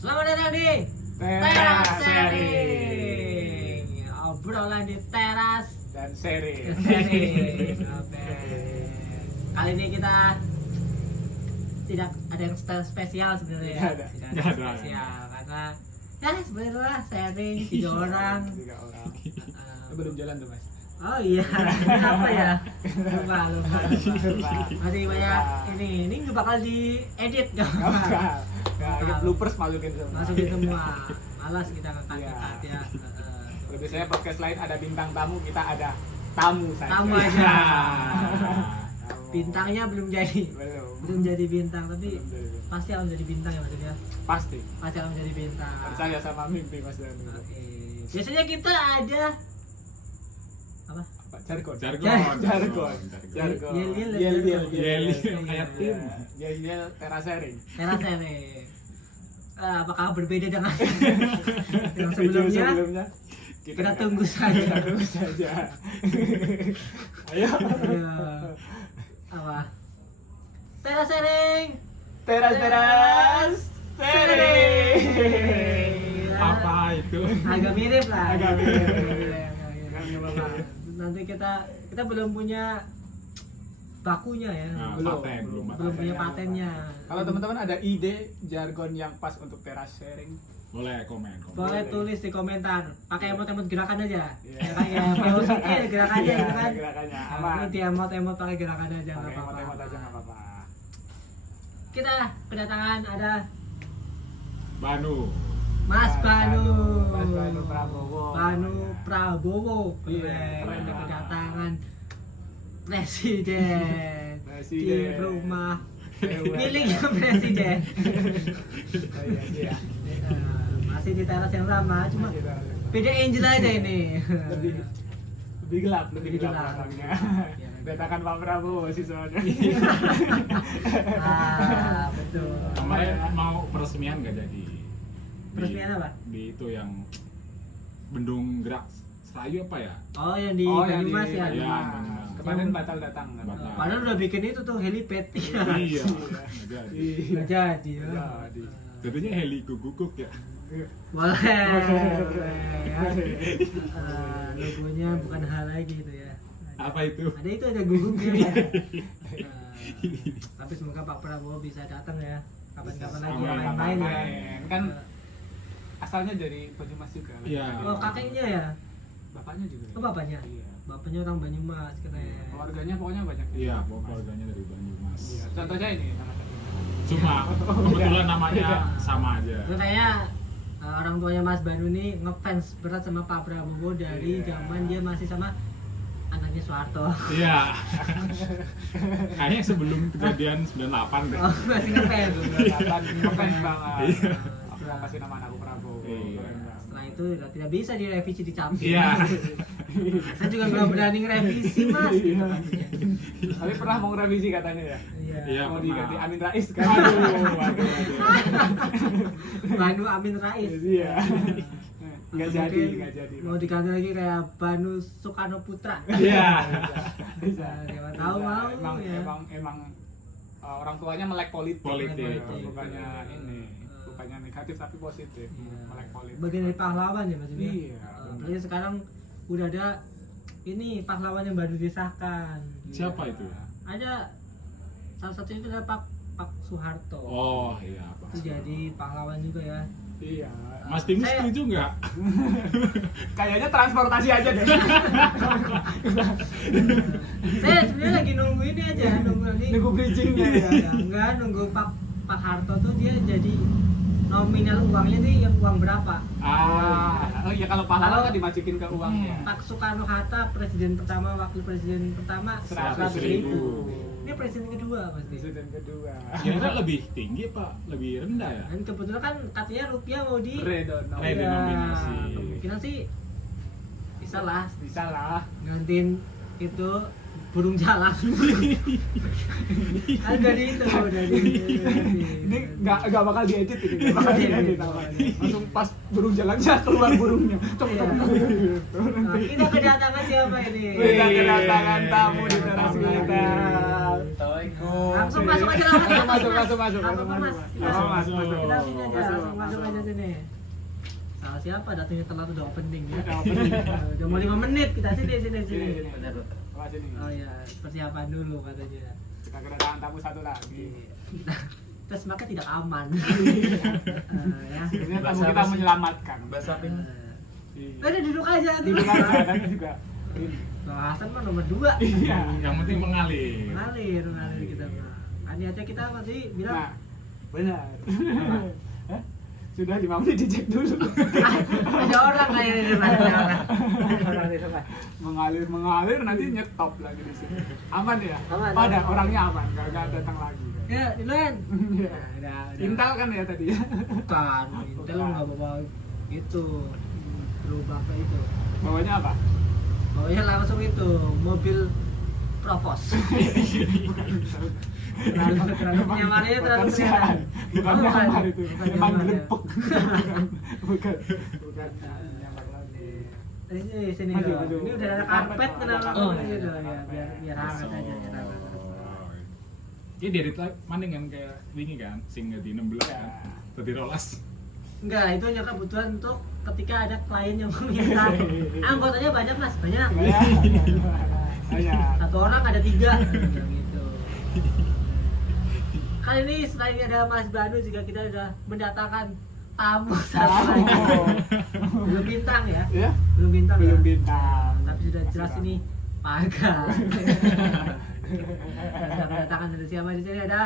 Selamat datang di Teras Sharing. Obrolan di teras dan sharing. Oke. Kali ini kita tidak ada yang spesial sebenarnya. Tidak ada. Tidak ada spesial karena ya sebenarnya sharing 3 orang. 3 orang. Itu belum jalan tuh, Mas. Oh iya, apa ya? Lupa. Masih banyak ini nggak bakal diedit nggak? Enggak, bloopers masukin semua. Masukin semua. Malas kita ngangkat Iya. ya. Kalau biasanya podcast lain ada bintang tamu, kita ada tamu saja. Tamu aja. Bintangnya belum jadi. Belum jadi bintang, tapi Belum jadi bintang. pasti akan jadi bintang ya maksudnya. Pasti. Pasti akan jadi bintang. Percaya sama mimpi Mas Danu. Oke. Biasanya kita ada apa? Jargon. Jargon. Yel kayak tim. Yel teras sharing. Teras ini. Apakah berbeda dengan yang Video sebelumnya? Kita tunggu saja. Kita tunggu saja. Ayo. Ayo. Apa? Teras sharing. Teras sharing. Apa itu? Agak mirip lah. Agak mirip. Nanti kita belum punya bakunya ya. Nah, Belum. Belum punya patennya. Kalau teman-teman ada ide jargon yang pas untuk teras sharing, Boleh komen. Boleh tulis di komentar. Pakai emot-emot gerakan aja. Iya. Ya kayak filosofnya gerakannya Iya, gitu kan. gerakannya Nah, aman. ini di emot-emot pakai gerakan aja nggak Pakai apa-apa. emot-emot aja nggak apa-apa. Kita kedatangan ada Banu. Mas Banu. Mas Banu Prabowo. Banu Prabowo. Iya, Keren. keren. Kedatangan presiden di Presiden. rumah BUMN. miliknya presiden. Oh, iya. Masih di teras yang sama, cuma Kita beda angel aja ini. lebih gelap Lebih gelap. orangnya. Iya. Bedakan Pak Prabowo sih soalnya. Betul. Kemarin mau peresmian nggak jadi? Peresmian apa? Di itu yang Bendung Gerak Serayu apa ya? Oh, yang di yang di Banyumas ya. Iya, Banyumas. Banyumas. Kemarin batal datang. Batal. Padahal udah bikin itu tuh helipad. Iya. nggak jadi. Nggak jadi ya. Jadi. Jadinya heli guguk ya. Boleh. Ya. Logonya bukan hal lagi gitu ya. Apa itu? Ada itu ada guguknya. Ya. Tapi semoga Pak Prabowo bisa datang ya. Kapan-kapan lagi Amin, main-main ya. main. Kan asalnya dari Banyumas juga. Iya. Oh, kakeknya ya? Bapaknya juga. Oh, bapaknya? Iya. Bapaknya orang Banyumas keren. Keluarganya pokoknya banyak. Iya, keluarganya dari Banyumas. Iya. Contohnya ini salah satunya. Cuma kebetulan namanya sama aja. Itu kayaknya orang tuanya Mas Banu nih ngefans berat sama Pak Prabowo dari Iya. zaman dia masih sama anaknya Soeharto. Iya. Kayaknya sebelum kejadian 98 deh. Oh, masih ngefans. Ngefans banget. Iya. Aku mau kasih nama anakku Prabowo. Iya. Keren banget. Setelah itu tidak bisa direvisi dicampur. Iya. Saya juga nggak berani ngerevisi Mas. Gitu kan. Tapi pernah mau revisi katanya ya? Iya, Mau pernah. diganti Amin Rais kan? Waduh. Banu Amin Rais. Iya. Nggak Atau jadi, mungkin nggak jadi. Mau diganti lagi kayak Banu Soekarno Putra. Iya. Bisa. Siapa tahu mau Emang, ya. emang orang tuanya melek politik. Politik. Bukannya ini, bukannya negatif tapi positif. Iya. Melek politik. Bagian dari pahlawan ya maksudnya. Iya. Apalagi sekarang udah ada ini pahlawan yang baru disahkan. Siapa itu? Ada salah satunya itu adalah Pak Soeharto. Oh iya, Pak. Itu jadi pahlawan juga ya. Iya. Mas Ding Saya- setuju nggak? Kayaknya transportasi aja deh. Saya sebenarnya lagi nunggu ini aja, nunggu nanti. Nunggu bridgingnya ya. Enggak, nunggu Pak Harto tuh dia jadi nominal uangnya nih yang uang berapa? Oh iya kalau pahlawan kan dimasukin ke uangnya. Pak Soekarno Hatta presiden pertama, wakil presiden pertama 100.000. Ini presiden kedua pasti. Presiden kedua. Kira-kira lebih tinggi Pak, lebih rendah ya? Dan kebetulan kan katanya rupiah mau di Redenominasi. Ya, kemungkinan sih bisa lah Bisa lah. gantiin itu burung jalak. Kan dari itu dari Ini nggak bakal diedit ini, nggak bakal diedit awalnya. Langsung pas burung jalannya keluar burungnya. Cok Iya. cok cok gitu. Nah, kita kedatangan siapa ini? Kita kedatangan tamu di teras kita. Langsung masuk aja lah. Masuk. Apa, Mas? Masuk. Kita sini aja, langsung masuk aja. siapa datangnya telat udah opening ya. Udah opening. Udah mau 5 menit kita sini. Sini. Benar. Wah, sini. Oh ya, persiapan dulu katanya. Kita kedatangan tamu satu lagi. Kita semakin tidak aman. Ya. Sebenarnya tamu Bahasa kita apa sih? menyelamatkan. Bahasa apa ini? Udah duduk aja. Duduk aja, tadi juga. Bahasan mah nomor 2. Iya. Yang penting mengalir. Ngalir kita mah. Niatnya kita masih bilang Nah, benar. Hah? Sudah 5 menit dicek dulu. ada orang kayak di depan. Ada orang di depan. Mengalir nanti nyetop lagi di sini. Aman ya? Aman, Pada aman. orangnya aman, gak datang lagi. Ya, Dilan. Iya. Udah. Intal kan ya tadi ya? Bukan, Intel nggak bawa itu berubah ke itu. Bawanya apa? Bawanya langsung itu mobil Provos. Terlalu nyamannya terlalu Bukan siaran. Bukan Oh, nyamar itu. bukan Emang nyamar, ya. gelepek. Bukan. Bukan nyamar lagi. Sini Maju, dong. maju. Ini udah ada karpet kenapa Oh, gitu iya. ya biar hangat aja biar hangat. Iya dari maning kan kayak wingi kan, sing di 16 Ya. kan. Tadi rolas. Enggak, itu hanya kebutuhan untuk ketika ada klien yang meminta. Anggotanya banyak Mas, banyak. Banyak. Satu orang ada 3 gitu. Kali ini selain ada Mas Banu juga kita udah mendatangkan tamu satu lagi. Belum bintang ya? Ya? Belum bintang. Belum ya? bintang. Tapi sudah Masih jelas tamu. ini pagar. Kita kedatangan dari siapa di sini ada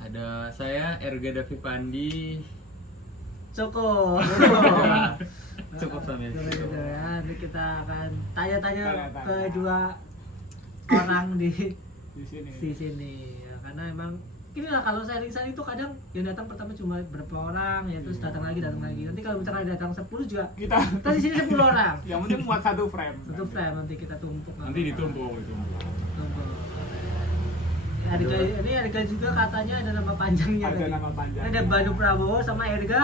Ada saya Erga Davi Pandi. Coko. Cukup sampai Gitu situ. ya. Nanti kita akan tanya-tanya Tanya-tanya. ke 2 orang di Di sini. sini ya, karena emang inilah kalau sharing-sharing itu kadang yang datang pertama cuma berapa orang ya terus datang lagi nanti kalau misalnya datang 10 juga Kita kita di sini 10 orang yang penting buat satu frame. satu frame nanti kita tumpuk Nanti ditumpuk. tumpuk ya, Erga juga katanya ada nama panjangnya Ada tadi. nama panjang. Ada Banu Prabowo sama Erga.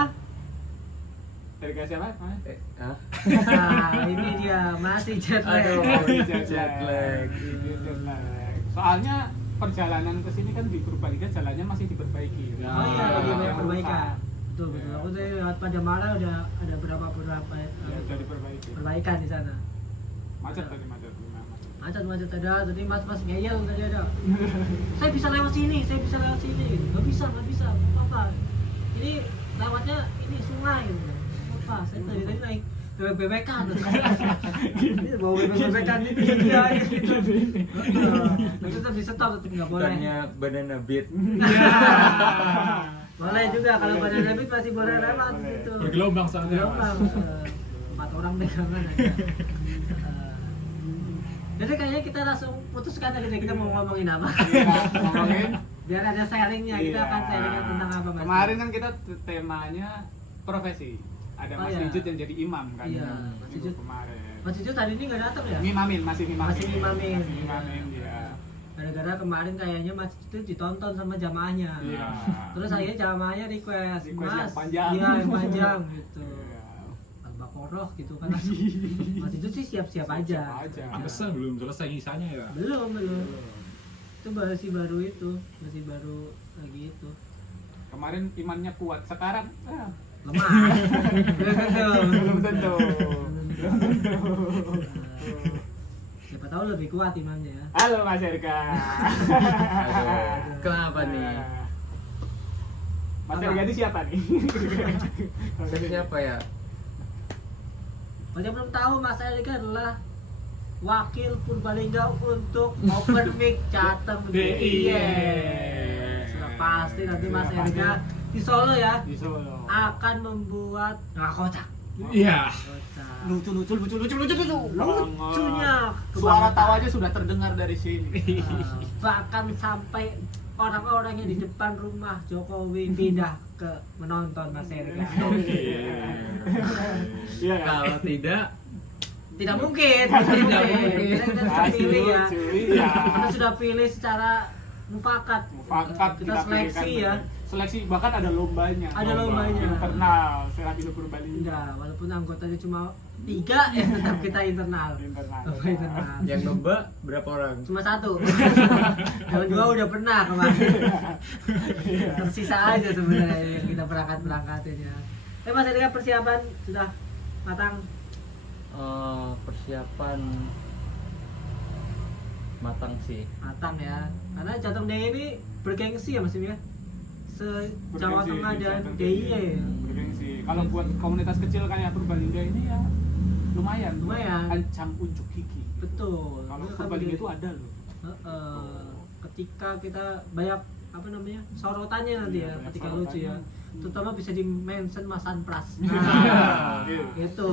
Dari siapa? Mana? Hah? Nah, ini dia masih jet lag. Aduh. Jet Jet lag. Jet lag. Soalnya perjalanan ke sini kan di Purbalingga jalannya masih diperbaiki. Oh iya, lagi banyak Yang perbaikan. rusak. Betul. Aku tadi lewat Padamara udah ada berapa Ya, udah diperbaiki. perbaikan di sana. Macet tadi macet. Macet ada, tadi mas ngeyel tadi ada. Saya bisa lewat sini. Nggak bisa. Apa? Ini lewatnya ini sungai. Apa? Saya tadi naik BBK. Ini bawa BBK ini dia gitu. Itu tetap di stop tetap nggak boleh. Bukannya Banana Beat. Boleh juga kalau badan lebih masih boleh Boleh, lewat boleh. gitu. Bergelombang soalnya, Bergelombang. Mas. 4 orang pegangan aja. Jadi kayaknya kita langsung putuskan aja deh, kita mau ngomongin apa. Kita ngomongin. Biar ada sharingnya, kita Iya. akan sharingnya tentang apa Mas? Kemarin kan kita temanya profesi. Ada Oh, Mas iya. Ijut yang jadi imam kan. Iya, Mas Minggu Ijut. kemarin. Mas Ijut hari ini nggak datang ya? Ngimamin, masih ngimamin. Masih ngimamin. Masih ngimamin, iya. Gara-gara kemarin kayaknya Mas itu ditonton sama jamaahnya. Iya. Terus akhirnya jamaahnya request, Request Mas, yang panjang. iya yang panjang gitu. Iya. Al-Baqarah gitu kan. Mas itu sih siap-siap aja. Siap aja. Pantesan belum selesai kisahnya ya. Belum. Itu masih baru lagi itu. Kemarin imannya kuat, sekarang Lemah. Belum tentu. belum tentu. Siapa tahu lebih kuat imannya ya. Halo Mas Erga. Aduh, kenapa nih? Mas Apa? Erga ini siapa nih? Siapa ya? Bagi yang belum tahu Mas Erika adalah wakil Purbalingga untuk Open Mic Jateng DIY. Sudah pasti nanti Mas Erika di Solo ya Di Solo. akan membuat kocak. Iya. Lucu. Lucunya Suara kebangetan. tawanya sudah terdengar dari sini. Bahkan sampai orang-orang yang di depan rumah Jokowi pindah ke menonton Mas Erika. Iya kan? Kalau tidak, Tidak mungkin. mungkin. Kita sudah pilih ya. Lucu, iya. Kita sudah pilih secara mufakat. Mufakat Kita seleksi pilihkan ya. bener. Seleksi bahkan ada lombanya. Ada lombanya. Internal Serabi Purbalingga. Enggak, walaupun anggotanya cuma 3 ya tetap kita internal. Internal. Lomba internal. yang lomba berapa orang? Cuma 1. Yang 2 udah pernah kemarin. Tersisa aja sebenarnya yang kita berangkatin ya. Mas Erika persiapan sudah matang. Persiapan matang sih. Matang ya. Karena Jateng DIY ini bergengsi ya Mas Im ya. Se-Jawa Bergengsi, Tengah di dan Jateng DIY ya. Bergengsi. Kalau buat komunitas kecil kayak Purbalingga ini ya lumayan. Lumayan. Ancam unjuk gigi. Betul. Kalau Itu kan Purbalingga jadi- itu ada loh. ketika kita banyak apa namanya sorotannya nanti Iya, ya banyak ketika lucu ya, sorotannya. terutama bisa di mention Mas Anpras. Nah, Itu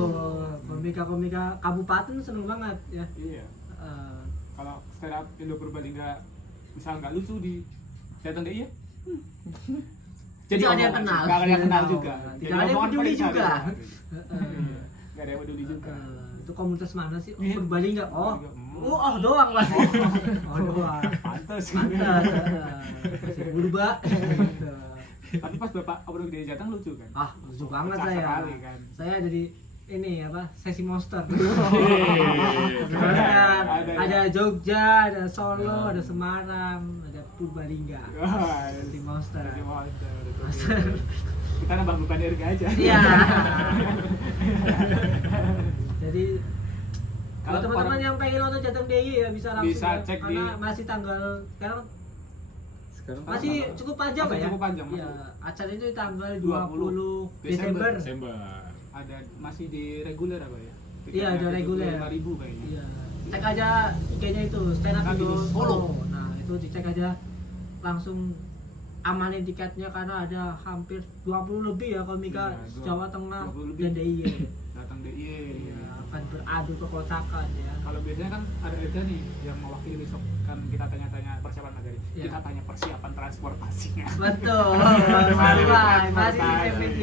komika kabupaten seneng banget ya. Iya. Eh, Kalau stand up Indo Purbalingga misal nggak lucu di Jateng DIY ya. Tidak ada yang omongan. kenal. Nggak ada yang kenal Tidak juga. ada Jadi yang omongan peduli paling juga. sehari-hari. eh, Nggak ada yang peduli juga. itu komunitas mana sih? Oh, Iya. Purbalingga. Oh, Purbalingga. doang lah. Oh doang. Pantes. Mantap. Masih berubah. Tapi pas Bapak obrol di Jateng lucu kan? Ah, lucu banget Pecah saya. sekali kan. Saya jadi ini apa? Sesi monster. Ada- Ada Jogja, ada Solo, ada Semarang, ada Purbalingga. Wah, Sesi monster. Jadi monster, betul. Monster. Kita nambah beban harga aja. Iya. Jadi kalau Kalau teman-teman orang- yang pengen nonton Jateng DIY ya bisa langsung Bisa ya, cek karena di- masih tanggal sekarang Sekarang masih cukup panjang Masih ya. cukup panjang, Iya, masih. acara itu tanggal 20 20 Desember. Desember. Ada masih di reguler apa ya? Iya, ada reguler. 5.000 kayaknya. Iya. Cek aja IG-nya itu Stand Up Stand Up Indo Indo Solo. Solo. Nah, itu dicek aja langsung amanin tiketnya karena ada hampir 20 lebih ya komika Iya, Jawa Tengah 20 lebih. dan DIY. Datang DIY. Iya, akan beradu kekocakan ya. Kalau biasanya kan ada nih yang mewakili besok kan kita tanya-tanya persiapan materi. Iya. Kita tanya persiapan transportasinya. Betul. Masih Masih transportasi. MPJ.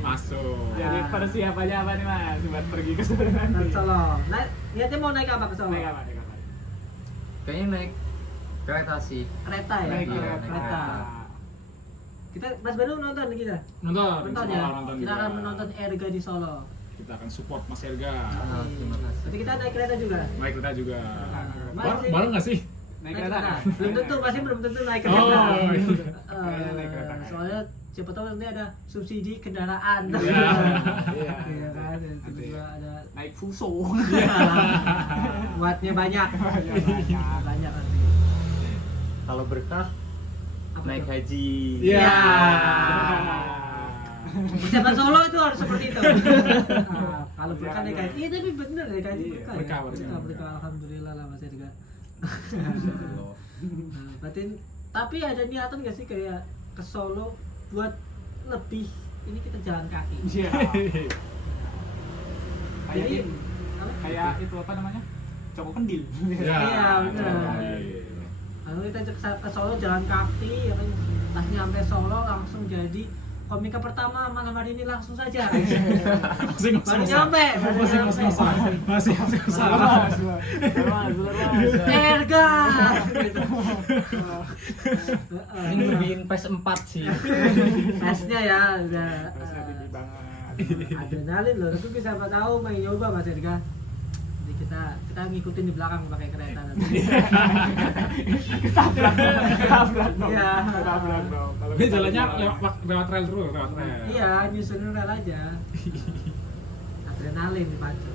Masuk. Jadi Ah. persiapannya apa nih Mas buat pergi ke sana nanti? Ke Solo. Nah, niatnya mau naik apa ke Solo? Naik apa? Naik apa? kayaknya naik kereta sih. Kereta ya? Naik Iya, kereta. kereta. Kita Mas Baru nonton kita. Nonton. Nonton insya ya. Allah nonton Kita juga. akan menonton Erga di Solo. Kita akan support Mas Erga. Terima kasih. Berarti kita naik kereta juga. Naik kereta juga. Masih- Bareng nggak sih? Naik kereta. Belum tentu, masih belum tentu naik Oh, kereta. iya. Kayaknya naik kereta. Soalnya siapa tahu nanti ada subsidi kendaraan. Iya. Iya. Iya kan, tiba-tiba ada Naik Fuso. muatnya banyak. Banyak. Banyak nanti. Kalau berkah Apa naik tuh? haji. Iya. Persiapan Solo itu harus seperti itu. Nah, kalau berkah naik haji, iya tapi bener ya haji Iya, berkah. berkah, Ya. berkah. Berkah, alhamdulillah lah Mas Erga. Allah. Nah, berarti tapi ada niatan gak sih kayak ke Solo buat lebih ini kita jalan kaki. Iya. Kayak Jadi ini. apa? Kayak itu apa namanya? Coko kendil. Iya, benar. Lalu kita ke Solo jalan kaki, ya kan? Pas nyampe Solo langsung jadi komika pertama malam hari ini langsung saja. Masih Baru nyampe, baru Masih nyampe. ngos-ngosan. Masih ngos-ngosan. Erga. Ini ngerugiin PES 4 sih. Tesnya ya udah Rasanya tinggi banget. adrenalin loh. Tapi siapa tahu main nyoba Mas Erga. Jadi kita ngikutin di belakang pakai kereta nanti. Ketabrak dong. Iya. Ketabrak dong. Kalau Ini kita jalannya jalan. lewat rel terus, lewat rel. Iya, nyusun rel aja. Adrenalin dipacu.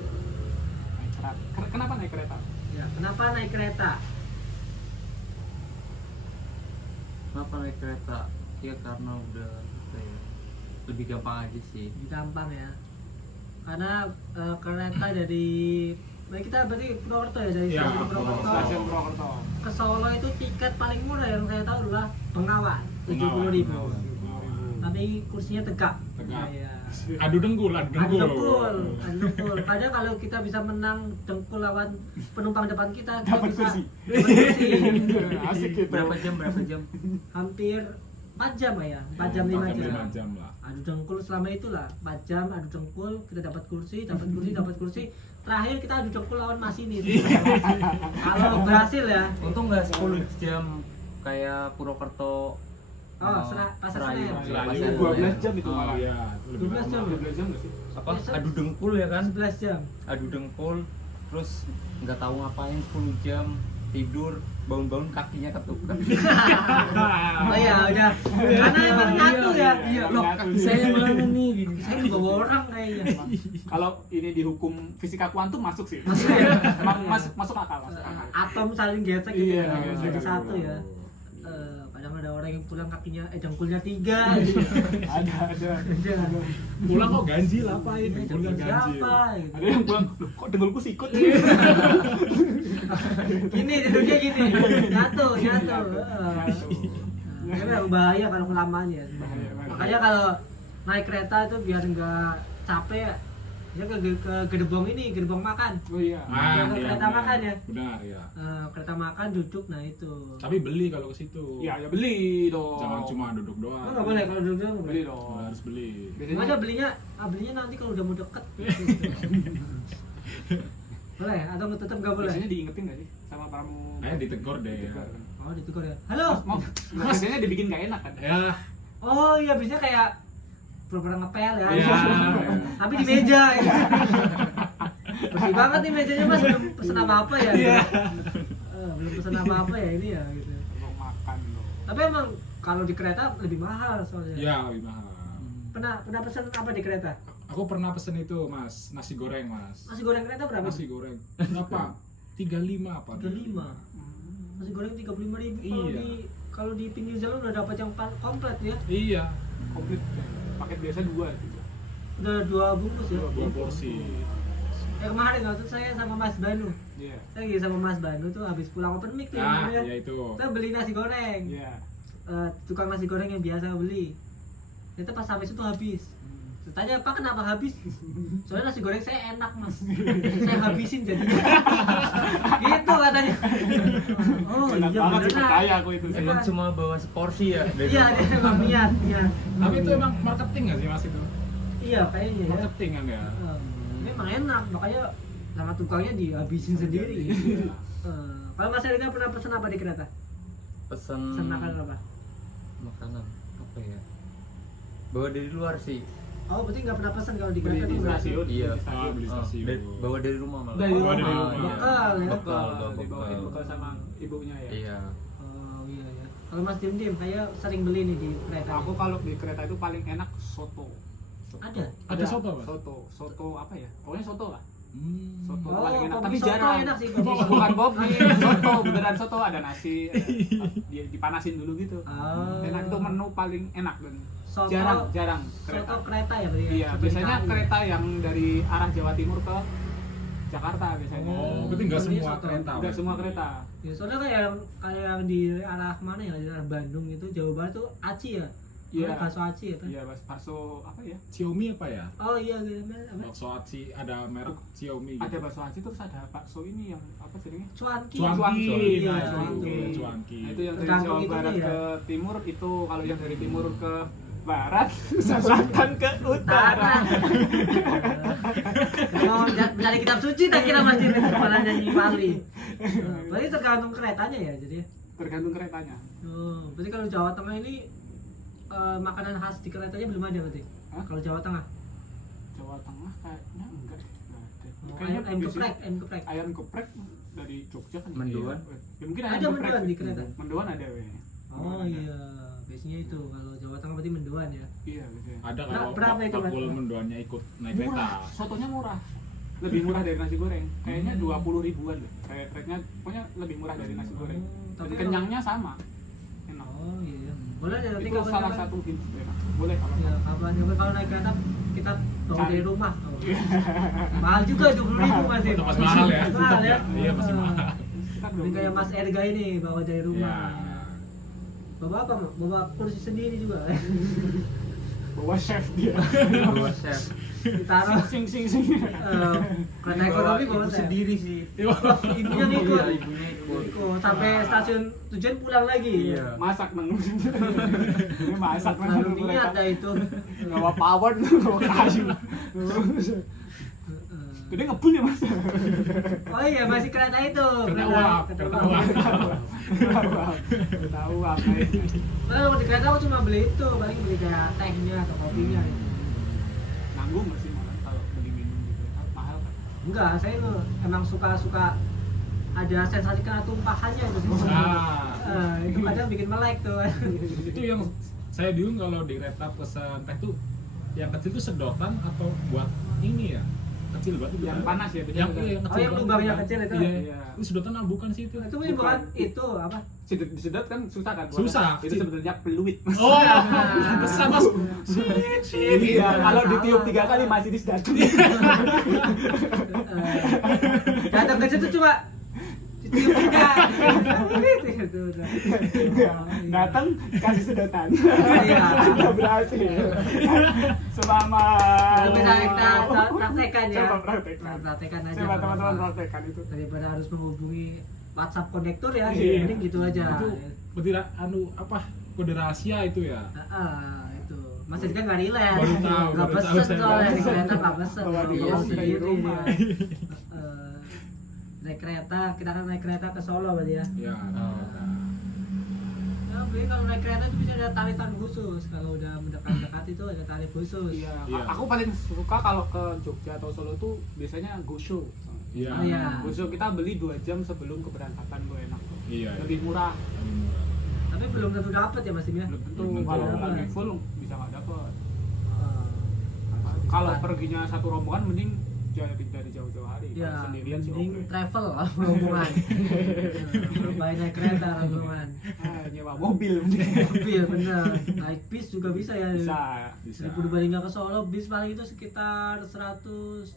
Naik kereta. Kenapa naik kereta? Ya, kenapa naik kereta? Kenapa naik kereta? Ya karena udah apa ya, lebih gampang aja sih. Lebih gampang ya. Karena kereta dari kita berarti Purwokerto ya dari Iya, stasiun Purwokerto Stasiun Purwokerto. ke Solo itu tiket paling murah yang saya tahu adalah Bengawan 70.000. Bengawan. Tapi kursinya tegak. Tegak. Iya. Adu dengkul, adu Adu dengkul. dengkul. Padahal kalau kita bisa menang dengkul lawan penumpang depan kita Dapat bisa kursi. dapat kursi. Asik gitu. Berapa jam? Hampir 4 jam lah ya, 4 jam 5 4 jam. 5 jam lah. Adu dengkul selama itulah 4 jam adu dengkul, kita dapat kursi, dapat kursi. Terakhir kita adu dengkul lawan masinis. Kalau berhasil ya. Untung nggak 10 jam kayak Purwokerto. Oh, Pasar Senen. Selayu. 12 jam itu Oh, malah. iya. 12 jam. 12 jam nggak sih? Apa? Adu dengkul ya kan? 11 jam. Adu dengkul, terus nggak tahu ngapain 10 jam tidur, bangun-bangun kakinya ketukar. Oh iya udah karena emang nyatu ya. Iya, Loh, nyatu. kaki saya mana nih gini. Saya dibawa orang kayaknya. Kalau ini dihukum fisika kuantum masuk sih. Masuk ya? Masuk akal, masuk akal. Atom saling gesek gitu Iya, ya. gesek. Satu ya. Kadang ada orang yang pulang kakinya dengkulnya 3 gitu. Ada. Pulang kok ganjil apa ini? Pulang ganjil. Siapa gitu. Ada yang bilang, "Loh, kok dengkulku sikut?" Gini tidurnya gini. Nyatu. Nyatu. Ini memang bahaya kalau kelamaan ya. Bahaya. Makanya kalau naik kereta itu biar enggak capek ya ke gerbong makan. Oh iya. Kereta makan ya? Benar ya. Kereta makan duduk nah itu. Tapi beli kalau ke situ. Ya beli dong. Jangan cuma duduk doang. Oh, nggak boleh kalau duduk nggak beli boleh. dong. Harus beli. Masa belinya nanti kalau udah mau deket. Boleh atau tetap nggak boleh? Biasanya diingetin nggak sih sama tamu? Kayak ditegur deh ya. Oh ditegur ya. Halo. Mau biasanya dibikin gak enak kan? Ya. Oh iya biasanya kayak pura-pura ngepel ya. Iya. Tapi di meja ya. Bersih banget nih mejanya Mas, belum pesen apa-apa ya. Iya. Belum pesen apa-apa ya ini ya gitu. Mau makan loh. Tapi emang kalau di kereta lebih mahal soalnya. Ya, lebih mahal. Pernah pesen apa di kereta? Aku pernah pesen itu, Mas, nasi goreng, Mas. Nasi goreng kereta berapa? Nasi goreng. Berapa? 35 apa? 35. Nasi goreng 35.000 kalau Iya. kalau di pinggir jalan udah dapat yang komplit ya. Iya. Komplit. Paket biasa 2 gitu. Udah 2 bungkus ya. 2 porsi. Kemarin waktu saya sama Mas Banu. Iya. Saya lagi sama Mas Banu tuh habis pulang open mic tuh Nah, ya. ya itu. Kita beli nasi goreng. Iya. Tukang nasi goreng yang biasa beli. Ternyata pas habis itu habis. Tanya Pak kenapa habis? Soalnya nasi goreng saya enak Mas. Saya habisin jadinya. Gitu katanya. Oh Enak iya banget sih, beneran. percaya aku itu. Iya. Emang cuma bawa seporsi ya? Iya dia emang niat. Iya. Tapi itu emang marketing nggak sih, Mas itu? Iya kayaknya ya. Marketing kan ya? Memang enak makanya sama tukangnya dihabisin sendiri. Iya. Kalau Mas Erika pernah pesen apa di kereta? Pesen Pesen makanan apa? makanan apa ya? Bawa dari luar sih. Oh berarti nggak pernah pesen kalau di Beli kereta di tuh berarti? stasiun. Iya. Di stasiun. Beli stasiun. Bawa dari rumah malah. Dari rumah. Ah, Dari iya. rumah. Bekal ya? Bekal, bawa dibawain bekal. bekal sama ibunya ya. Iya. Oh iya ya. Kalau Mas Dim kayak sering beli nih di kereta. Aku kalau di kereta itu paling enak soto. Ada. Ada soto, Pak? Soto apa ya? Pokoknya soto lah. Hmm. Soto Oh, paling enak, kopi tapi soto jarang. enak sih, kopi soto. Bukan kopi, soto, beneran soto, ada nasi, dia dipanasin dulu gitu. Oh. Enak itu menu paling enak dan Soto- jarang Soto kereta. kereta ya berarti. Iya, Soto biasanya Ikan. kereta yang dari arah Jawa Timur ke Jakarta biasanya. Oh, berarti nggak Beli semua soto. kereta. Enggak semua kereta. Ya, soalnya kayak yang di arah mana ya? Di arah Bandung itu Jawa Barat tuh Aci ya. Iya. Bakso Aci ya kan? Iya, bakso apa ya? Xiaomi apa ya? Oh iya gitu. Apa? Bakso Aci ada merek Xiaomi gitu. Ada bakso aci terus ada bakso ini yang apa jadinya? Cuanki. Cuanki. Iya, Nah, cuanki. itu cuanki. Nah, itu yang dari Tergantung Jawa itunya Barat ya. ke timur itu kalau yang dari timur ke barat, selatan ke utara. Mau mencari kitab suci tak kira Mas Dim kepala nyanyi Bali. Berarti tergantung keretanya ya jadi. Tergantung keretanya. Oh, berarti kalau Jawa Tengah ini makanan khas di keretanya belum ada berarti? Hah? Kalau Jawa Tengah? Jawa Tengah kayaknya enggak deh, enggak ada. Oh, Kayaknya ayam biasanya geprek, ayam geprek. ayam geprek dari Jogja kan. Mendoan. Iya. Ya, mungkin Ada ayam geprek mendoan sih. di kereta? Mendoan ada weh. Oh iya, biasanya itu kalau Jawa Tengah berarti mendoan ya. Iya, biasanya. Ada kalau Berapa itu, Mas? bakul mendoannya ikut naik kereta. Murah, sotonya murah. Lebih murah dari nasi goreng. Kayaknya 20 ribuan deh. Kayak pokoknya lebih murah dari nasi goreng. Tapi Dan kenyangnya sama. Enak. Oh iya. Boleh ya nanti Itu salah kapan-kapan. satu hint enak. Boleh kalau Ya, kapan juga kalau naik kereta kita bawa Cari. dari rumah. Oh. Mahal juga 20.000 Mas Dim. Itu masih mahal ya. Mahal ya. Iya, masih mahal. kita Ini kayak Mas Erga ini bawa dari rumah. Ya. Bawa apa? Mak? Bawa kursi sendiri juga. bawa chef dia. Bawa chef. Ditaruh sing sing sing. kereta ekonomi bawa ibu saya. sendiri sih. Ibunya ngikut. Iya, ibunya ikut. Ikut sampai stasiun tujuan pulang lagi. Iya. Masak nang. Ini masak nang. Lalu niat dah itu. Bawa power, bawa kayu. Gede ngebul ya mas. Oh iya masih kereta itu. Kereta uap, kereta uap. Tahu apa ini? Kalau di kereta aku cuma beli itu, paling beli kayak tehnya atau kopinya gitu. Nanggung nggak sih malah kalau beli minum gitu? Mahal kan? Enggak, saya tuh emang suka ada sensasi kena tumpahannya itu. Itu kadang bikin melek tuh. Itu yang saya bingung kalau di kereta pesan teh tuh yang kecil tuh sedotan atau buat ini ya? Kecil banget itu. Yang panas ya, Yang betul. yang Oh, kecil. yang banget lubangnya kan. kecil itu? Iya. Iya. Itu sedotan bukan sih itu. Itu bukan itu apa? Disedot kan susah kan? Susah. Itu sebenarnya peluit. Oh, besar Mas. Iya, kalau ditiup 3 kali masih disedot. Datang ke situ cuma ditiup juga. Itu udah. Datang kasih sedotan. Iya. Udah berhasil. Selamat. Kalau misalnya kita praktekan ya. Coba praktekan. Praktekan aja. Coba nggak teman-teman apa-apa. praktekan itu. Daripada harus menghubungi WhatsApp konektor ya, Iya. mending gitu aja. Itu berarti apa? Kode rahasia itu ya. Itu Mas Edgar nggak relate, Baru tahu, nggak baru tahu pesen saya. soalnya di kereta nggak pesen, Bawa di bawa rumah, sendiri di rumah. dia. Naik kereta, kita kan naik kereta ke Solo berarti ya. Iya. Ya, tapi kalau naik kereta itu bisa ada tarifan khusus. Kalau udah mendekat-dekat itu ada tarif khusus. Iya, Iya. aku paling suka kalau ke Jogja atau Solo tuh biasanya go show. Iya. Oh, iya. Go show kita beli 2 jam sebelum keberangkatan tuh enak tuh. Iya. Lebih murah. Tapi belum tentu dapat ya Mas Im ya. Belum tentu Belum tentu. kalau Dapat. lagi full bisa nggak dapet. Eh, Kalau perginya satu rombongan mending dari jauh-jauh hari. ya, Kalau sendirian sih mending oke. travel rombongan. Baik naik kereta rombongan. Nyewa mobil mending. Mobil bener. Naik bis juga bisa ya. Bisa. Bisa. Dari Purbalingga ke Solo bis paling itu sekitar 170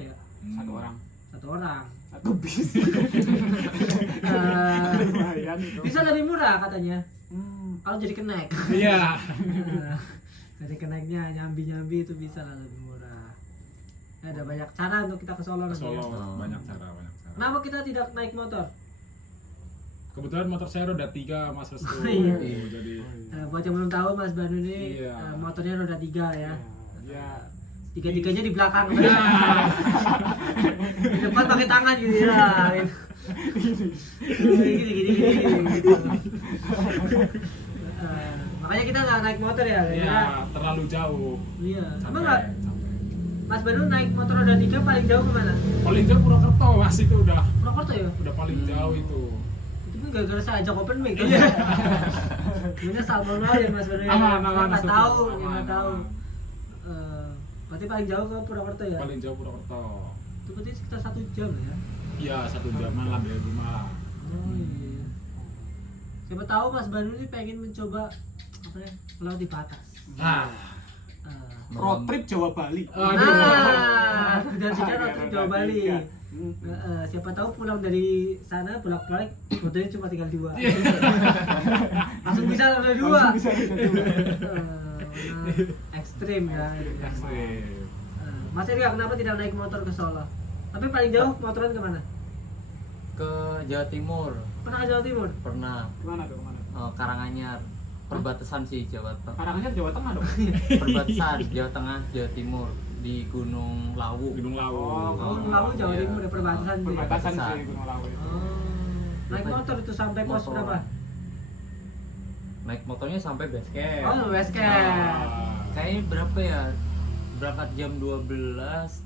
ya. Satu orang. Satu orang. Satu bis. Eh, Lumayan itu. bisa lebih murah katanya. Hmm. Kalau jadi kenaik. Iya. Jadi kenaiknya nyambi-nyambi itu bisa lah lebih murah. Ya, ada banyak cara untuk kita ke Solo. Ke nanti ya. Solo banyak cara. Kenapa kita tidak naik motor? Kebetulan motor saya roda 3 Mas Restu. Iya. Jadi Buat yang belum tahu Mas Banu ini Iya. motornya roda 3 ya. Ya. Tiga-tiganya di belakang. Di depan pakai tangan gitu ya. Gini. Gitu. Makanya kita nggak naik motor ya. ya terlalu jauh. Iya. Emang Sampai- nggak? Mas Banu naik motor roda 3 paling jauh kemana? Paling jauh Purwokerto Mas itu udah Purwokerto ya? paling jauh itu. Itu pun gara-gara saya ajak open mic. Iya. Sebenarnya salmon aja Mas Banu ya. Aman, Saya aman, nggak Mas. tahu, Aman, nggak tahu. aman. Berarti paling jauh ke Purwokerto ya? Paling jauh Purwokerto. Itu berarti sekitar 1 jam ya? Iya 1 jam malam dari rumah. Oh iya. Siapa tahu Mas Banu ini pengen mencoba apa ya? Pulau di batas. Ah. Road trip Jawa Bali. Nah, dan jika road trip Jawa Bali. Hmm. Siapa tahu pulang dari sana bolak-balik motornya cuma tinggal 2. Langsung bisa ada 2. Langsung bisa ada 2. Ekstrim ya. Ekstrim. Mas Erga kenapa tidak naik motor ke Solo? Tapi paling jauh motoran kemana? Ke Jawa Timur Pernah ke Jawa Timur? pernah. Kemana tuh? Kemana? Karanganyar, perbatasan sih Jawa Tengah. Karanganyar Jawa Tengah dong. Perbatasan Jawa Tengah Jawa Timur di Gunung Lawu. Gunung Lawu. Oh, Lawu Jawa Iya. Timur ya perbatasan sih. Perbatasan Perbatasan. sih Gunung Lawu itu. Oh. Naik motor itu sampai pos Motor. berapa? Naik motornya sampai base camp. Oh, West Camp. Kayaknya berapa ya? Berangkat jam 12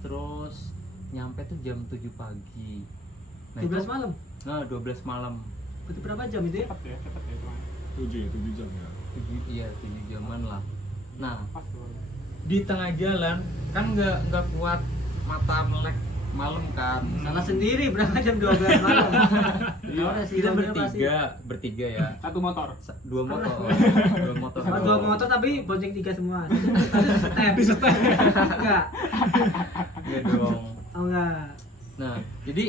terus nyampe tuh jam 7 pagi. 12 malam. Nah, 12 malam. Berarti berapa jam itu ya? Cepet ya cuma. 7 jam ya. 7 jaman lah. Nah, Pas tuh. di tengah jalan kan nggak kuat mata melek malam kan. Salah sendiri berapa jam 12 malam. Iya. Udah sih, Kita jauhnya pasti. bertiga ya. Satu motor. Dua motor. Dua motor. Oh, 2 motor tapi bonceng 3 semua. Step. Enggak. Iya dong. Oh enggak. Nah, jadi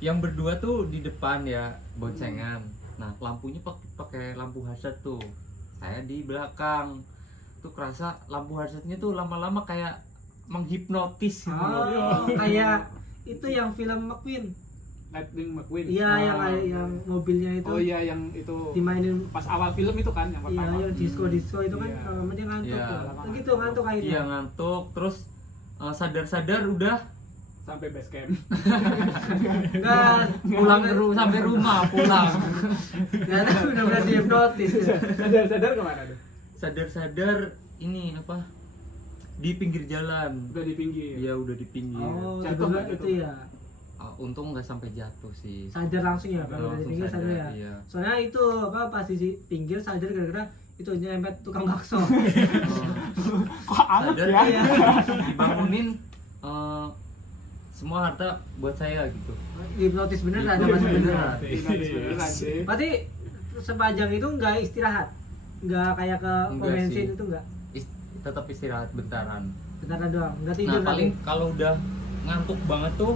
yang berdua tuh di depan ya boncengan. Nah, lampunya pakai lampu hazard tuh. Saya di belakang. Tuh kerasa lampu hazardnya tuh lama-lama kayak menghipnotis gitu. Oh, kayak itu yang film McQueen. Lightning McQueen. Iya, yang mobilnya itu Oh iya yang itu dimainin. pas awal film itu kan yang Iya, pertama. yang disco itu kan Iya. kalau dia ngantuk Iya. tuh. Gitu ngantuk akhirnya. Iya ngantuk, terus sadar-sadar udah Sampai base camp. Enggak, pulang sampai rumah pulang. ternyata benar-benar dihipnotis. Sadar-sadar kemana tuh? Sadar-sadar ini apa? Di pinggir jalan. Udah di pinggir. Iya udah di pinggir. Oh, Jatuh juga nggak itu itu? ya. untung nggak sampai jatuh sih. Sadar langsung ya kalau dari Langsung pinggir sadar ya. iya. Soalnya itu apa pas di pinggir sadar gara-gara itu nyempet tukang bakso. Kok anget Sadar ya? Iya. dibangunin, semua harta buat saya gitu. Hipnotis bener ada masih bener. Beneran sih. Berarti sepanjang itu nggak istirahat, nggak kayak ke pom Enggak bensin sih. itu nggak. Tetap istirahat bentaran. Bentaran doang, nggak tidur. Nah berarti? paling kalau udah ngantuk banget tuh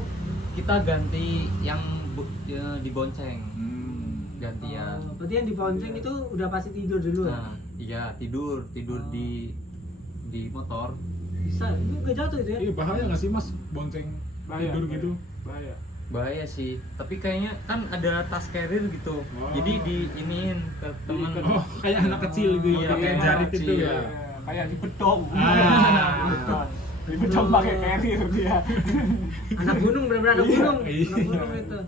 kita ganti yang dibonceng, gantian. Oh, berarti yang dibonceng itu udah pasti tidur dulu ya? Nah iya tidur di motor. Bisa, itu nggak jatuh itu ya? Iya, bahaya nggak sih mas bonceng Bahaya, tidur gitu? bahaya. Bahaya sih, tapi kayaknya kan ada tas carrier gitu, Oh. jadi diiniin ke temen. Oh, kayak anak kecil gitu, Iya, pakai kayak jarit anak itu kecil. ya. Kayak di bedong. Ah. Di bedong pakai carrier dia. Anak gunung, benar-benar anak Iya, gunung. iya. Anak gunung itu.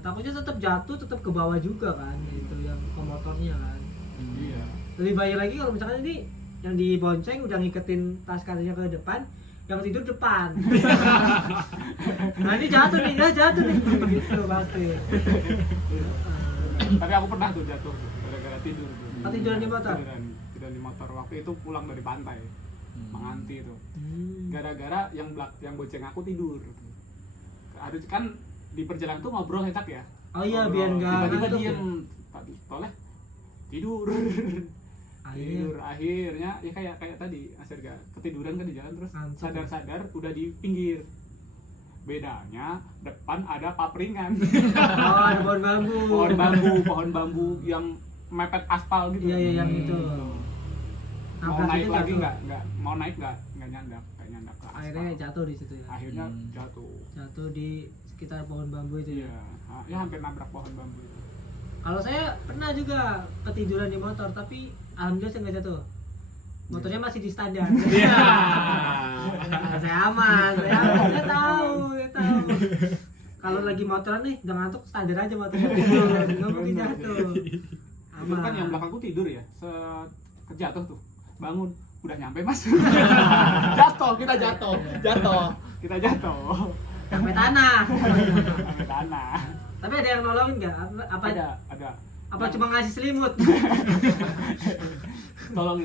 Takutnya tetap jatuh, tetap ke bawah juga kan, itu yang ke motornya kan. Iya. Lebih bahaya lagi kalau misalkan ini yang dibonceng udah ngiketin tas karirnya ke depan, yang tidur depan. Nah ini jatuh nih, gitu pasti. Tapi aku pernah tuh jatuh gara-gara tidur. Oh, tiduran di motor? Tiduran di motor waktu itu pulang dari pantai. Menganti itu. Hmm. Gara-gara yang bonceng aku tidur. Ada kan di perjalanan tuh ngobrol enak ya. Oh iya, Ngobrol. biar nggak tiba-tiba ngantuk diem. ya? Toleh tidur. Akhirnya Tidur akhirnya ya kayak tadi Aserga ketiduran kan di jalan terus Ngantuk. sadar-sadar udah di pinggir. Bedanya depan ada papringan. oh ada pohon bambu. pohon bambu yang mepet aspal gitu. Iya iya yang itu. Mau Nabrak naik itu lagi jatuh. nggak mau naik nggak nyandak kayak nyandak ke aspal. Akhirnya jatuh di situ ya. Akhirnya jatuh. Jatuh di sekitar pohon bambu itu Iya, ya. ya hampir nabrak pohon bambu itu. Kalau saya pernah juga ketiduran di motor, tapi alhamdulillah saya nggak jatuh. Motornya masih di standar. Iya. Saya aman, saya tahu. Kalau lagi motoran nih, udah ngantuk standar aja motornya. Nggak mungkin jatuh. Itu kan yang belakangku tidur ya, kejatuh tuh, bangun, udah nyampe mas. kita jatuh. Sampai tanah. Sampai tanah. Tapi ada yang nolongin nggak? Apa? Ada. Apa cuma ngasih selimut? Tolong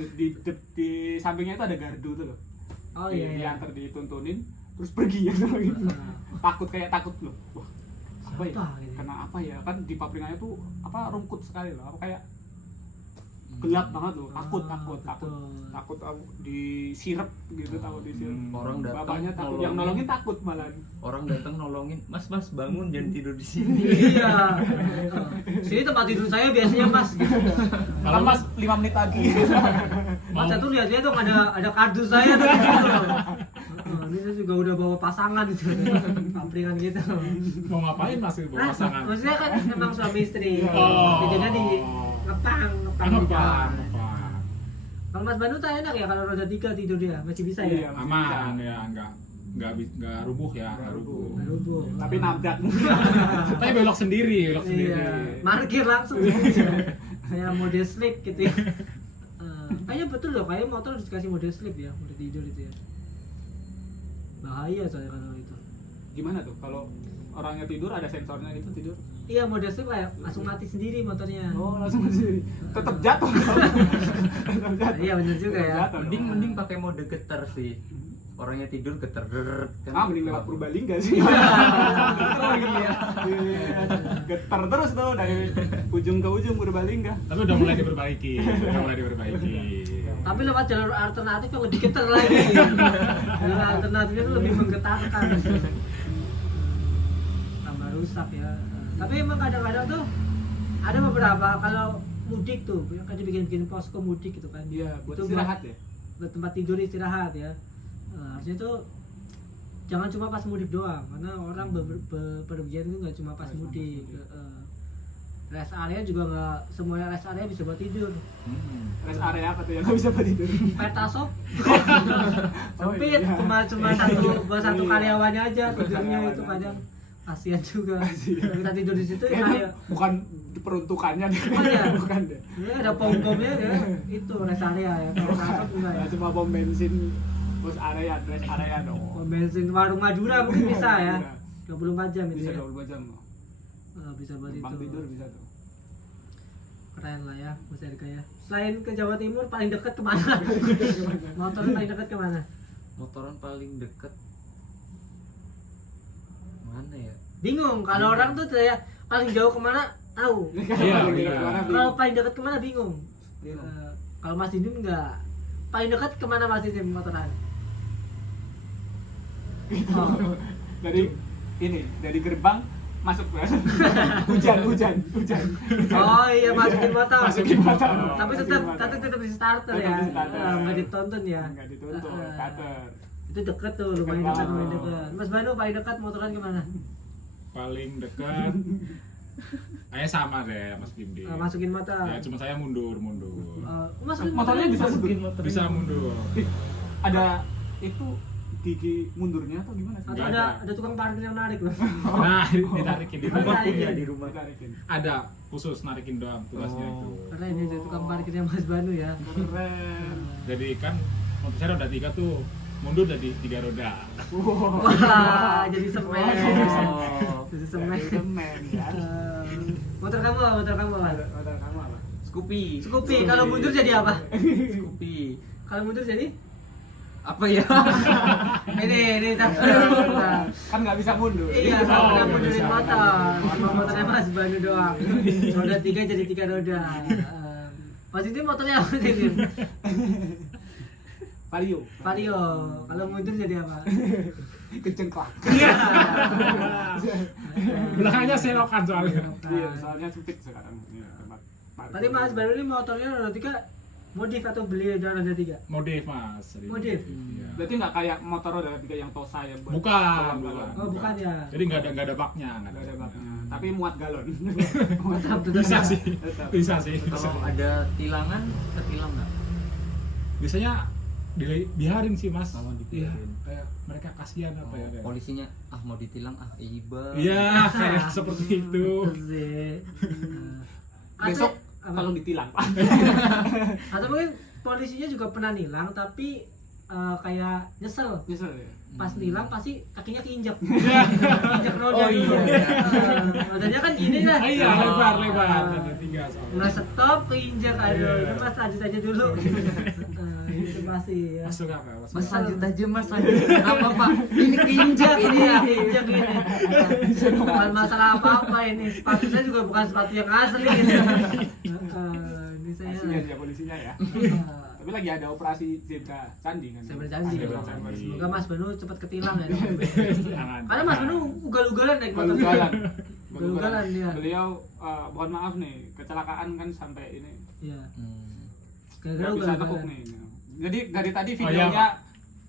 di sampingnya itu ada gardu tuh loh. Oh iya. Iya. Diantar dituntunin, terus pergi ya gitu. Takut loh. Wah, apa ya? Apa gitu? Kena apa ya? Kan di pabrikannya tuh apa rumput sekali loh. Apa kayak gelap banget loh. Takut disirep gitu, takut disirep. Orang datang Bapaknya takut, nolongin. yang nolongin takut malah. Orang datang nolongin, mas bangun jangan tidur di sini. Iya. Sini tempat tidur saya biasanya mas. Gitu. Kalau mas 5 menit lagi. Mas satu lihat-lihat dong ada kardus saya tuh. Gitu. Ini saya juga udah bawa pasangan gitu. Pampringan gitu. Mau ngapain mas itu bawa pasangan? Maksudnya kan emang suami istri. Oh. Tidurnya di ngepang di Ngepang, jalan. ngepang. Kalau Mas Banuta enak ya kalau roda 3 tidur dia masih bisa ya. Iya. Aman ya, nggak rubuh ya, nggak rubuh. Nggak rubuh. Tapi nabrak. Tapi belok sendiri. Iya. Parkir langsung. Kayak mode sleep gitu ya. Kayaknya betul loh, kayak motor harus dikasih mode sleep ya, mode tidur itu ya. Bahaya soalnya kalau itu. Gimana tuh kalau orangnya tidur ada sensornya gitu tidur? Iya mode sleep kayak langsung mati sendiri motornya. Oh, langsung sendiri. Tetap jatuh. Iya benar juga ya. Mending pakai mode getar sih. Orangnya tidur getar kan. Mending lewat Purbalingga sih. Getar terus tuh dari ujung ke ujung Purbalingga. Tapi udah mulai diperbaiki. Tapi lewat jalur alternatif yang lebih getar lagi. Jalur alternatifnya itu lebih menggetarkan. Tambah rusak ya. Tapi emang kadang-kadang tuh ada beberapa kalau mudik tuh, yang kan dibikin posko mudik gitu kan. Iya, buat Itu istirahat ya. Buat tempat tidur istirahat ya. Harusnya tuh jangan cuma pas mudik doang, karena orang bepergian itu nggak cuma pas mudik. Rest area juga nggak semuanya rest area bisa buat tidur. Rest area apa tuh yang nggak bisa buat tidur? Petasok Oh, sempit, iya. cuma buat satu Iya. karyawannya aja Satu tidurnya karyawan itu aja. kadang kasihan juga. Kasihan. Kita tidur di situ ya Kayaknya kayak bukan peruntukannya deh. Oh, iya? Bukan deh. ya ada pom-pomnya ya itu rest area ya. Kalau petasok enggak ya. Nah, cuma pom bensin, bos area, rest area dong. Pom bensin warung Madura mungkin bisa ya. 24 jam itu Bisa ya. 24 jam. Bisa buat Numpang itu. tidur bisa tuh. Keren lah ya Mas Erga ya. Selain ke Jawa Timur paling dekat kemana? Motor paling dekat kemana? Motoran paling deket mana ya? Bingung. Kalau orang tuh ya paling jauh kemana tahu. Iya, Kalau iya. kemana, Kalau paling dekat kemana bingung. bingung. Kalau Mas Didin enggak. Paling dekat kemana Mas Didin motoran? Oh. Dari gerbang masuk hujan. Oh iya masukin motor. Masukin motor. Tapi tetap di starter Tetap ya. di starter. Enggak ditonton ya. Enggak dituntut, starter. Itu deket tuh, lumayan Deket dekat, lumayan banget. dekat. Mas Banu paling dekat motoran kemana? Paling dekat kayaknya sama deh Mas Bindi. Masukin motor. Ya cuma saya mundur. Masukin Motornya bisa Bisa mundur. Ada itu gigi mundurnya atau gimana sih? Atau Nggak ada tukang parkir yang narik loh. Nah, ditarikin di rumah. Iya, di rumah. Ditarikin. Ada khusus narikin doang tugasnya itu. Karena ini ada tukang parkirnya Mas Banu ya. Keren. Jadi kan motor saya roda 3 tuh, mundur jadi 3 roda. Wah, jadi semen. Oh. Jadi semen. Semen ya. Motor kamu apa? Motor kamu apa? Motor kamu apa? Scoopy. Scoopy. Kalau mundur jadi apa? Scoopy. Kalau mundur jadi? Apa ya? Ini Kan nggak bisa mundur. Iya, nggak Oh, pernah nggak mundurin bisa. motor. Cuma motornya Mas Banu doang. Roda 3 jadi 3 roda. Mas itu motornya apa sih? Vario. Vario. Kalau mundur jadi apa? Kecengklak. Belakangnya selokan soalnya. Iya, soalnya sempit sekarang. Iya, tempat parkir. Tadi Mas Banu ini motornya roda 3 modif atau beli roda 3? Modif Mas. Jadi- Modif? Iya. Berarti nggak kayak motor roda 3 yang Tosa ya? buat Bukan, balap-balap. bukan. Oh, bukan ya. Jadi nggak ada baknya, Nggak ada baknya. Tapi muat galon. Tetap Bisa sih, Tetap. bisa sih. bisa. Kalau ada tilangan, ketilang nggak? Biasanya biarin sih Mas. Sama Iya, dibiarin. kayak mereka kasihan apa ya? Oh, kayak. polisinya mau ditilang iba. Iya, kayak seperti itu. Besok Apa? kalau ditilang, Pak. Atau mungkin polisinya juga pernah nilang tapi kayak nyesel. Nyesel ya. Pas nilang pasti kakinya keinjek. Iya. Injek roda Oh, dulu. iya. Rodanya kan gini dah. Iya, lebar. Ada 3 soalnya. Mulai stop keinjek, aduh, Iya. itu Mas lanjut aja dulu. Itu pasti ya. Masuk apa? Masuk Mas apa? lanjut aja Mas lanjut. Kenapa Pak? Ini keinjak Ini ini ya, ya. keinjek ini. Bukan masalah apa-apa ini. Sepatu saya juga bukan sepatu yang asli gitu. Ini saya. Kasihan ya polisinya ya. Tapi lagi ada operasi zebra candi kan. Saya berjanji. Ada Zebra candi. Semoga Mas Banu cepat ketilang ya. Jangan. Karena Mas Banu ugal-ugalan naik motor. Ugal-ugalan. Ugal-ugalan dia. Beliau mohon maaf nih, kecelakaan kan sampai ini Iya. Hmm. Gara-gara nggak bisa nekuk ugal-ugalan. nih. Jadi dari tadi Oh, iya, videonya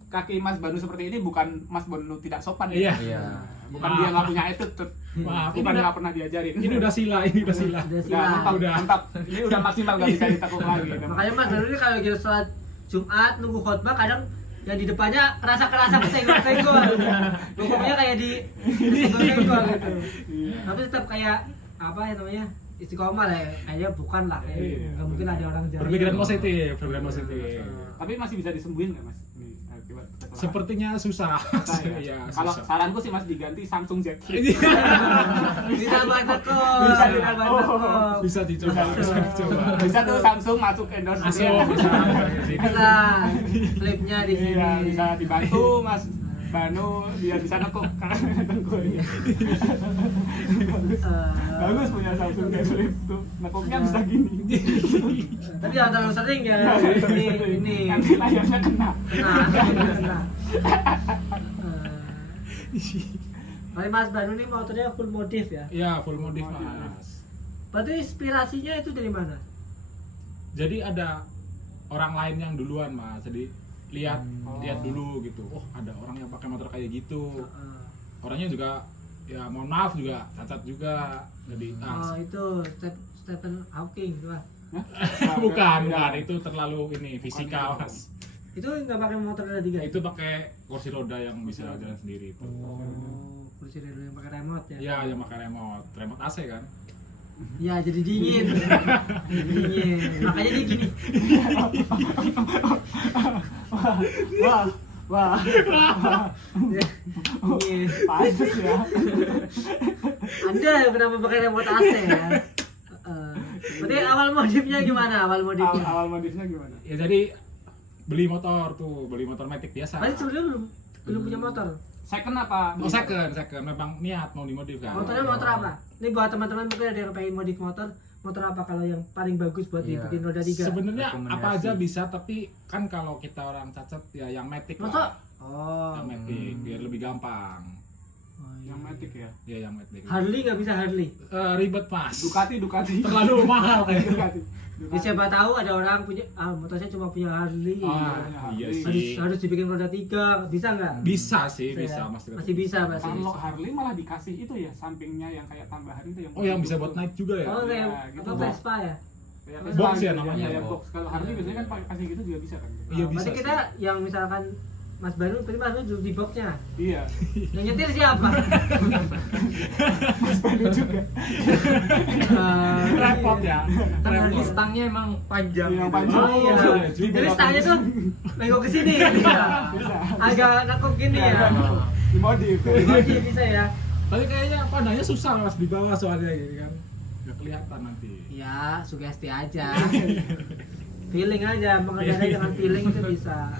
kaki Mas Banu seperti ini bukan Mas Banu tidak sopan Iya. Iya. Bukan dia nggak punya attitude. Maaf, Bukan ini nggak pernah diajarin. Ini udah sila. Udah Udah, silang. mantap, Udah. mantap. Ini udah maksimal nggak bisa ditekuk lagi. Makanya Mas Banu ini kalau kita sholat Jumat nunggu khotbah kadang yang di depannya kerasa kesenggol-senggol. Pokoknya kayak kesenggol-senggol gitu. Iya. Tapi tetap kayak apa ya namanya? Istiqomah lah ya. Kayaknya bukan lah. Iya. Nggak mungkin ada orang jalan. Berpikiran positif. Tapi masih bisa disembuhin nggak Mas? Nih, akibat kecelakaan. Sepertinya susah. Saya. Iya, Kalau susah. saranku sih Mas diganti Samsung Z Flip. Ditambah tekuk. Bisa ditambah ditambah. tekuk. Bisa dicoba. Bisa tuh Samsung masuk endorse Masuk, dia. bisa. Nah, flipnya di sini. Iya, bisa dibantu Mas Banu biar bisa nekuk tengkulnya. Bagus punya Samsung Z Flip tuh. Nekuknya bisa gini. Tapi jangan terlalu sering ya. Ini. Nanti layarnya kena. Nah. Tapi Mas Banu ini motornya full modif ya. Iya, full modif Mas. Berarti inspirasinya itu dari mana? Jadi ada orang lain yang duluan Mas. Jadi lihat Oh. lihat dulu gitu. Oh, ada orang yang pakai motor kayak gitu. Heeh. Orangnya juga ya mohon maaf juga cacat juga. Jadi Oh, itu Stephen Hawking lah. bukan itu terlalu ini fisika Mas. Itu nggak pakai motor roda 3. Itu pakai kursi roda yang bisa jalan sendiri itu. Oh, kursi roda yang pakai remote ya. Iya, yang pakai remote AC kan. Ya, jadi dingin. Dingin. Makanya dia gini. Wah, Wah, Iya. pantes ya. Anda kenapa pakai remote AC ya? Berarti awal modifnya gimana? Awal modifnya? Awal modifnya gimana? Ya jadi beli motor Matic biasa. Berarti sebelumnya belum punya motor. Second apa? Oh second, memang niat mau dimodif kan. Motornya motor apa? Ini buat teman-teman mungkin ada yang pengen modif motor apa kalau yang paling bagus buat Iya. dibikin roda 3? Sebenarnya Rekomendasi. apa aja bisa, tapi kan kalau kita orang cacat ya yang Matic Masa? lah. Oh. Yang Matic biar lebih gampang. Yang Matic ya. Ya yang Matic. Harley nggak bisa Harley. Ribet mas. Ducati. Terlalu mahal kayaknya. Ducati. Ya, siapa tahu ada orang punya motornya cuma punya Harley. Iya Harley. sih. Harus dibikin roda 3, bisa nggak? Bisa sih, Bisa bisa ya? mas. Masih bisa, masih Kalau bisa. Harley malah dikasih itu ya, sampingnya yang kayak tambahan itu yang. Oh yang bisa buat naik juga ya. Oh, kayak Ya, gitu. apa Vespa ya? Kayak Box Vespa ya gitu namanya, Ya, box. box. Kalau Harley biasanya kan pakai kasih gitu juga bisa kan. Iya, Oh, bisa berarti sih. kita yang misalkan Mas Baru, berarti Mas Baru duduk di boxnya. Iya. Yang nyetir siapa? Mas Banu juga. Repot ya. Kan Repot. Harley stangnya emang panjang. Iya, gitu. panjang. Oh iya. juga. Jadi stangnya tuh nengok ke sini bisa. Agak nekuk gini ya. Dimodif. Oke, bisa ya. Tapi kayaknya pandangnya susah mas di bawah soalnya gitu kan. Nggak kelihatan nanti. Ya, sugesti aja. Feeling aja, mengendarai dengan feeling itu bisa.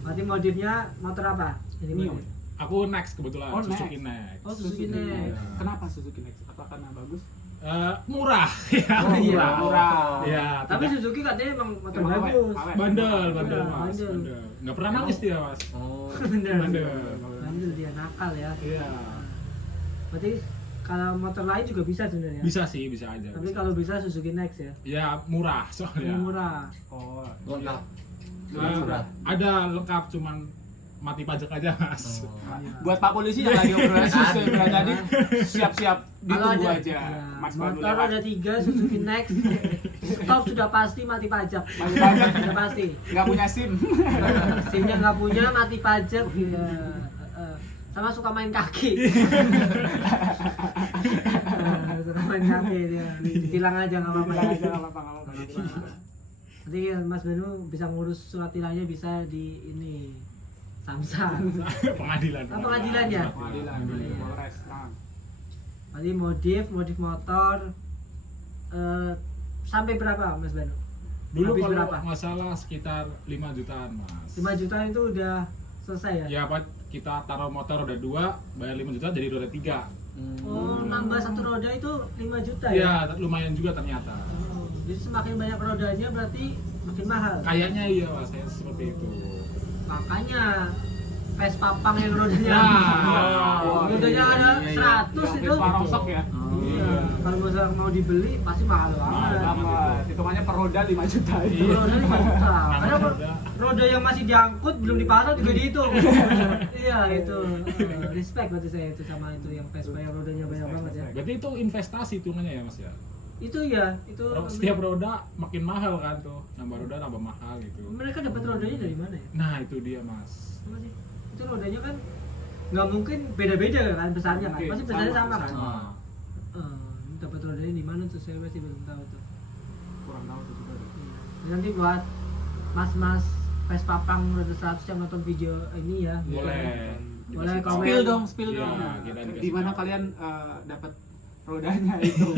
Berarti modifnya motor apa? Ini Mio. modif. Aku next kebetulan Oh, Suzuki next. Next. Oh, Suzuki Next. Kenapa Suzuki Next? Apa karena bagus? Murah. Ya, Oh, iya. Murah. Ya, Tapi tidak- Suzuki katanya emang motor Emang bagus. awet. bandel Iya, mas. bandel. Nggak pernah nangis dia mas. Oh. Bener. Bandel. Bandel dia nakal ya. Iya. Berarti kalau motor lain juga bisa sebenarnya. Bisa sih, bisa aja. Tapi kalau bisa Suzuki Next ya. Ya murah Yang soalnya. murah. Oh, Lengkap. Eh, ada lengkap cuman mati pajak aja mas. Oh. Iya. buat Pak Polisi yang lagi obrolan susah tadi siap-siap Kalau ditunggu ada aja. ya, Mas Banu motor lewat. ada 3 Suzuki Next. Stop sudah pasti mati pajak. Mati pajak. Sudah pasti. Nggak punya SIM. SIM-nya nggak punya mati pajak. Ya. Sama suka main kaki. Suka main kaki dia. Ditilang aja nggak apa-apa. Bilang aja nggak apa-apa, nggak apa-apa. Nanti Mas Banu bisa ngurus surat tilangnya bisa di ini Samsat. Pengadilan. Ah, pengadilan ya? Pengadilan Oh, di iya. Polres. Nah, Nanti modif motor sampai berapa Mas Banu? Dulu Habis kalau berapa? nggak salah sekitar 5 jutaan mas. 5 juta itu udah selesai ya? Ya Pak, kita taruh motor roda 2, bayar 5 juta jadi roda 3. Oh, nambah satu roda itu 5 juta ya? Ya lumayan juga ternyata. Oh, jadi semakin banyak rodanya berarti makin mahal. Kayaknya iya mas, saya seperti itu. Makanya Vespa Pang yang rodanya Nah, rodanya ada 100 yang itu. Vespa rongsok ya. Iya. Kalau misalnya mau dibeli pasti mahal Mahal banget. banget. Sama hitungannya per roda 5 juta itu. Iya. Roda 5 juta. Karena roda. roda yang masih diangkut belum dipasang juga dihitung. Iya itu. Respect berarti saya itu sama itu yang Vespa yang rodanya banyak banget ya. Berarti itu investasi hitungannya ya mas ya. Itu ya, itu Setiap roda makin mahal kan tuh, nambah roda nambah mahal gitu. mereka dapat rodanya dari mana ya? Nah itu dia mas. Apa sih? Itu rodanya kan nggak mungkin beda-beda kan besarnya kan? Oke, Pasti besarnya sama, sama kan? sama. Dapat rodanya di mana tuh saya masih belum tahu tuh. Kurang tahu tuh juga. Iya. Nanti buat mas-mas Vespa Pang roda 100 yang nonton video ini ya. Boleh. Boleh Dikasih komen. Spill dong, spill Iya, dong. kita dikasih Di mana tahu. kalian dapat rodanya itu?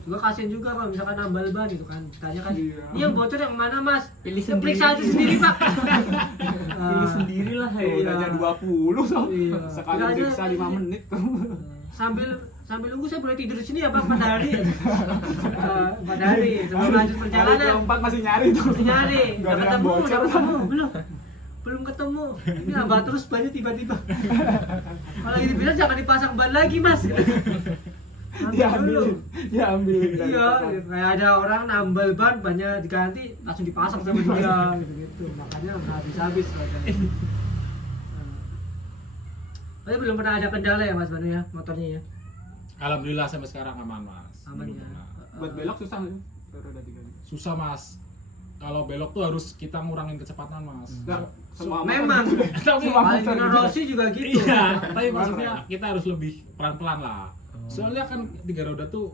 Juga kasian juga kalau misalkan nambal ban gitu kan. Ditanya kan, Iya. ini yang bocor yang mana mas? Pilih Ya, periksa aja sendiri. sendiri pak. Pilih sendiri lah ya. Iya. Rodanya 20 so. Iya. Sekali Kita aja- periksa 5 menit tuh. Sambil nunggu saya boleh tidur di sini ya pak pada hari. Pada hari sebelum lanjut Hari perjalanan. keempat masih nyari tuh. Masih nyari, Nggak udah ada yang ketemu, bocor. udah ketemu, belum ketemu. Ini nambah terus bannya tiba-tiba. Kalau ini bisa jangan dipasang ban lagi mas. Diambil. Iya, kayak ada orang nambal ban, bannya diganti, langsung dipasang sama dia, gitu-gitu. Makanya nggak habis-habis katanya. Tapi belum pernah ada kendala ya Mas Banu ya, motornya ya? Alhamdulillah sampai sekarang aman mas. Aman Belum ya. pernah. Buat belok susah nggak sih? Roda 3. Susah mas. Kalau belok tuh harus kita ngurangin kecepatan mas. Nah, semua Memang, Tapi Valentino Rossi juga gitu. iya, tapi maksudnya kita harus lebih pelan-pelan lah. Soalnya kan 3 roda tuh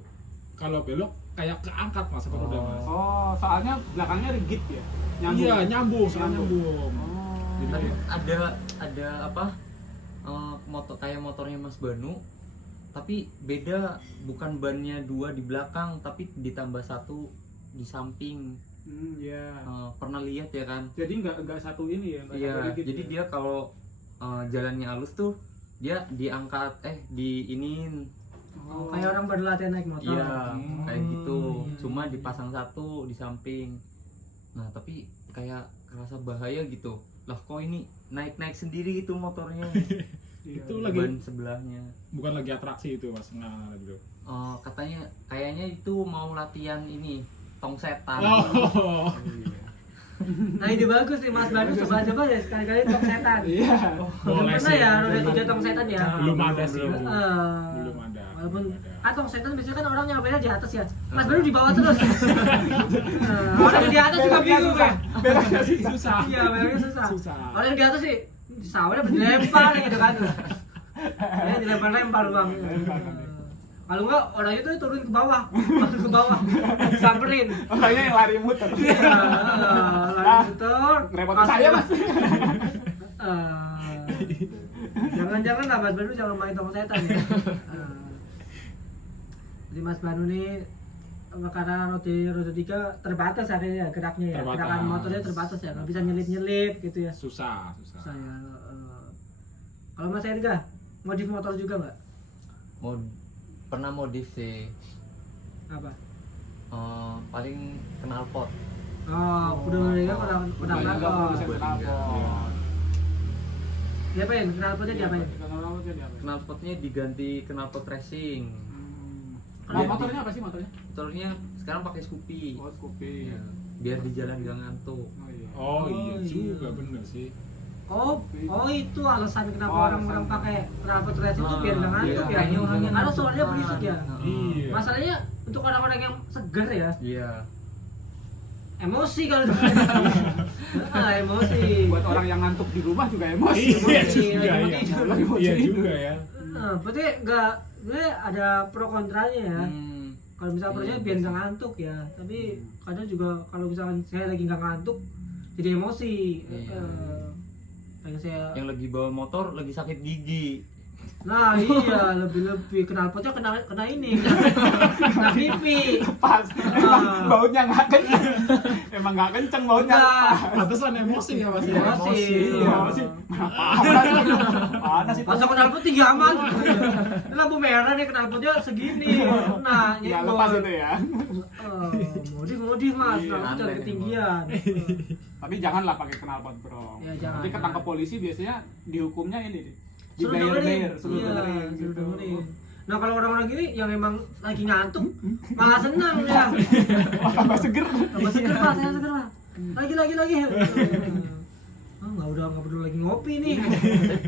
kalau belok kayak keangkat mas, 1 roda mas. Oh, soalnya belakangnya rigid ya? Nyambung. Iya, nyambung, soalnya Nyambung. nyambung. Oh. Tapi ada apa? Motor kayak motornya Mas Banu, tapi beda, bukan bannya 2 di belakang tapi ditambah 1 di samping. Iya. Pernah lihat ya kan? Jadi nggak satu ini ya? Iya, jadi dia kalau jalannya halus tuh dia diangkat diinin. Kayak orang baru latihan naik motor. Iya, kayak gitu. iya. Cuma dipasang 1 di samping. Nah, tapi kayak kerasa bahaya gitu. Lah kok ini naik sendiri itu motornya. Iya. Itu lagi Ban sebelahnya. bukan lagi atraksi itu Mas. Nah, gitu. Katanya kayaknya itu mau latihan ini tong setan. Oh. Iya. Nah ide bagus nih Mas Banu, coba ya sekali-kali tong setan. Iya. Belum Boleh pernah sih. ya roda 3 tong setan ya? Belum ada sih. Belum. Belum ada. Walaupun Belum ada. tong setan biasanya kan orang nyampe di atas ya. Mas Banu di bawah terus. Orang yang di atas juga bingung kan. Belakangnya sih Susah. Iya, belakangnya susah. Susah. Orang yang di atas sih sawahnya dilempar gitu kan. Ya dilempar-lempar bang. Kalau enggak orang itu turun ke bawah, masuk ke bawah, samperin. Orangnya yang lari muter. Iya, lari muter. Ngerepotin saya Mas. Jangan-jangan lah Mas Banu jangan main tong setan ya. Jadi Mas Banu nih karena roda 3 terbatas akhirnya geraknya ya, Terbatas. gerakan motornya terbatas ya, nggak bisa nyelip gitu ya. Susah. Saya kalau Mas Erga modif motor juga nggak? Pernah modif sih. Apa? Paling knalpot. Udah ya udah Udah nggak knalpot. bisa knalpot. Diapain? Knalpotnya diapain? Knalpotnya diapain? Knalpotnya diganti knalpot racing. Kalau motornya apa sih motornya? Motornya sekarang pakai Scoopy. Oh, Scoopy. Ya, biar di jalan gak ngantuk. Oh iya. Oh iya Oh, juga iya. bener sih. Oh itu alasan kenapa Oh, orang-orang alasan. pakai knalpot racing itu biar nggak ngantuk ya. kayaknya orangnya Karena ngantuk suaranya kan. berisik ya. Iya. Masalahnya untuk orang-orang yang seger ya, Iya. emosi kalau emosi. Buat orang yang ngantuk di rumah juga emosi. Iya Emosi, juga lagi ya. tidur. Iya juga ya. Berarti nggak, gue ada pro kontranya ya. Kalau misalnya pronya Iya, biar iya. nggak ngantuk ya, tapi kadang juga kalau misalkan saya lagi nggak ngantuk jadi emosi. Iya. Kayak saya, Yang lagi bawa motor lagi sakit gigi. nah iya lebih knalpotnya kena ini, kena pipi. Pas. Emang bautnya nggak kenceng. Emang nggak kenceng bautnya. Nah, Pantesan emosi ya Mas. emosi. Iya, sih. Panas sih. Masa knalpot tinggi amat. Ini lampu merah nih knalpotnya segini. Nah, Ya lepas itu ya. modif mas, Iya, knalpot jangan aneh ketinggian. Tapi janganlah pakai knalpot, Bro. Ya, jangan. Nanti ketangkep polisi biasanya dihukumnya ini Suruh dengerin. suruh Iya, dengerin suruh gitu. dengerin. Nah kalau orang-orang gini yang memang lagi ngantuk malah senang ya. Wah, tambah seger. Tambah seger pak, saya seger pak. Lagi. Nggak perlu lagi ngopi nih.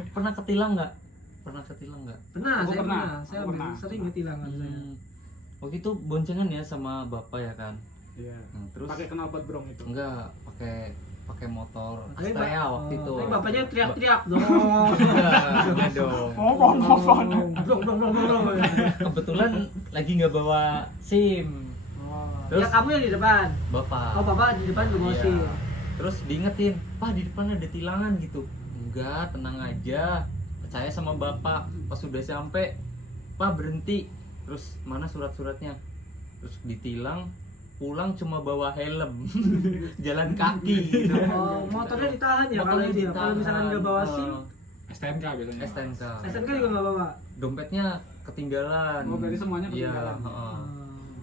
Pernah ketilang nggak? Pernah, Aku saya pernah. Saya Aku pernah. sering ketilangan saya. Waktu itu boncengan ya sama bapak ya kan. Iya. Nah, terus Pakai knalpot brong itu. enggak pakai motor Tapi Astrea waktu itu. Tapi bapaknya teriak-teriak dong. Enggak dong. Mohon. Dong. Kebetulan lagi nggak bawa SIM. Ya Terus kamu yang di depan. bapak. Oh bapak di depan belum Iya. sih. Terus diingetin, "Pak, di depan ada tilangan gitu." Enggak, tenang aja. Percaya sama bapak. Pas sudah sampai, "Pak, berhenti." Terus mana surat-suratnya? Terus ditilang, pulang cuma bawa helm. Jalan kaki gitu. Oh, motornya ditahan ya kalau Motornya itu ya. ditahan. Kalau misalkan nggak bawa SIM, STNK biasanya. STNK. STNK juga nggak bawa. Dompetnya ketinggalan. Oh, berarti semuanya Iya, ketinggalan. heeh.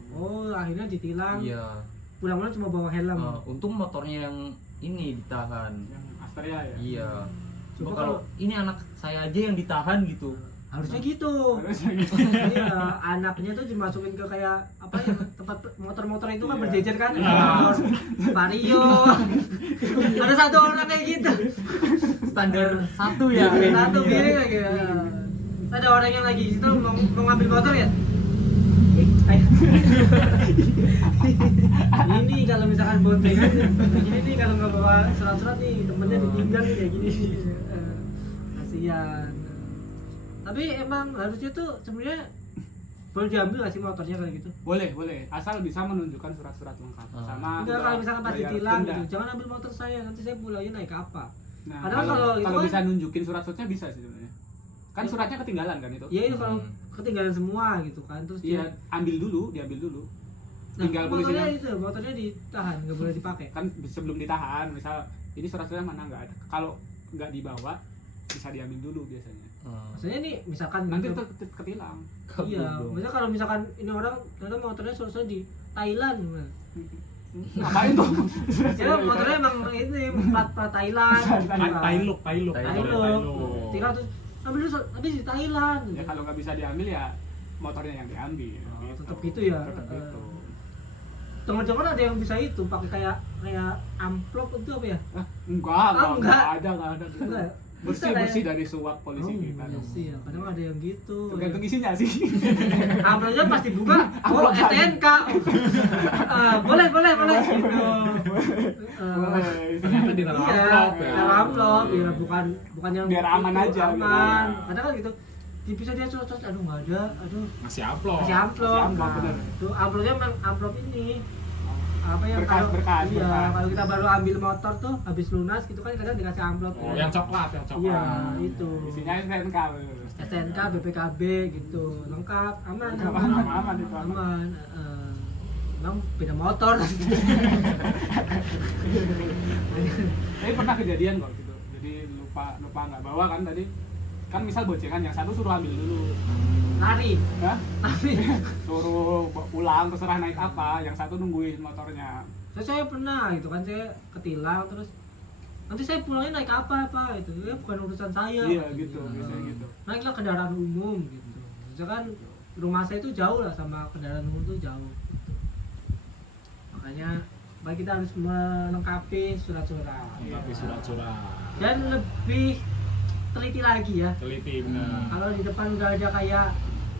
Oh, akhirnya ditilang. Iya. Pulang-pulang cuma bawa helm. Untung motornya yang ini ditahan. Yang Astrea ya. Iya. Coba Coba kalau ini anak saya aja yang ditahan gitu. Harusnya gitu. Harusnya gitu. Iya, anaknya tuh dimasukin ke kayak apa ya tempat motor-motor itu kan Iya. berjejer kan. Vario. Ada satu orang kayak gitu. Standar satu ya. kayak Satu gini ya. piring lagi. Ada orang yang lagi di situ mau ngambil motor ya. Ini kalau misalkan boncengan begini nih kalau nggak bawa surat-surat nih temennya ditinggal nih kayak gini. Kasihan. Tapi emang harusnya tuh sebenarnya boleh diambil nggak sih motornya kayak gitu? Boleh. Asal bisa menunjukkan surat-surat lengkap. Sama Enggak, kalau misalkan pas bayar ditilang denda. gitu, jangan ambil motor saya, nanti saya pulangnya naik apa? Nah, Padahal kalau itu kalau kan- bisa nunjukin surat-suratnya bisa sih sebenarnya. Kan suratnya ketinggalan kan itu. Iya itu kalau ketinggalan semua gitu kan, terus Iya, diambil dulu. Tinggal motornya polisinya itu, motornya ditahan, nggak boleh dipakai. kan sebelum ditahan, misal ini surat-suratnya mana nggak ada. Kalau nggak dibawa bisa diambil dulu biasanya. Maksudnya nih misalkan Nanti ketilang. iya, maksudnya kalau misalkan ini orang ternyata motornya surat di Thailand, nah. Ngapain tuh? Ya motornya emang ini plat Thailand. gitu kan. Tailuk. Thailand. Tinggal tuh ambil dulu habis di Thailand. Ya kalau nggak bisa diambil ya motornya yang diambil. Oh, tetap gitu ya. Tetap gitu. Teman-teman ada yang bisa itu pakai kayak amplop itu apa ya? Enggak enggak. ada. Enggak. ya? Bisa Bersih lah ya? dari suap polisi kita. Iya sih ya, kadang ada yang gitu. Tergantung isinya sih. Amplopnya pasti buka. Oh, Amplop lagi. STNK. Boleh gitu. Ternyata di dalam Iya, amplop ya. dalam amplop, ya bukan yang Biar aman itu, aja, biar aman. aman. Kadang kan gitu. Bisa dia cocok, aduh nggak ada, aduh Masih amplop. masih amplop. Masih amplop, Nah, bener. itu amplopnya memang amplop ini. Apa yang Berkas. iya, kalau kita baru ambil motor tuh habis lunas gitu kan kadang dikasih amplop. Oh, yang coklat. Iya, itu. Isinya STNK. STNK, BPKB gitu, lengkap, aman. Aman itu. Aman. Emang beda motor. Tapi pernah kejadian kok gitu. Jadi lupa nggak bawa kan tadi. Kan misal boncengan yang satu suruh ambil dulu. Lari. Ya? Lari. Suruh pulang terserah naik apa, yang satu nungguin motornya. Saya pernah gitu kan, saya ketilang terus nanti saya pulangnya naik apa itu ya bukan urusan saya. Iya gitu, biasanya gitu. Naiklah kendaraan umum gitu. Misalkan rumah saya itu jauh lah sama kendaraan umum itu jauh. Gitu. Makanya baik kita harus melengkapi surat-surat. Tapi surat-surat. Dan lebih teliti lagi ya. Teliti benar. Kalau di depan udah ada kayak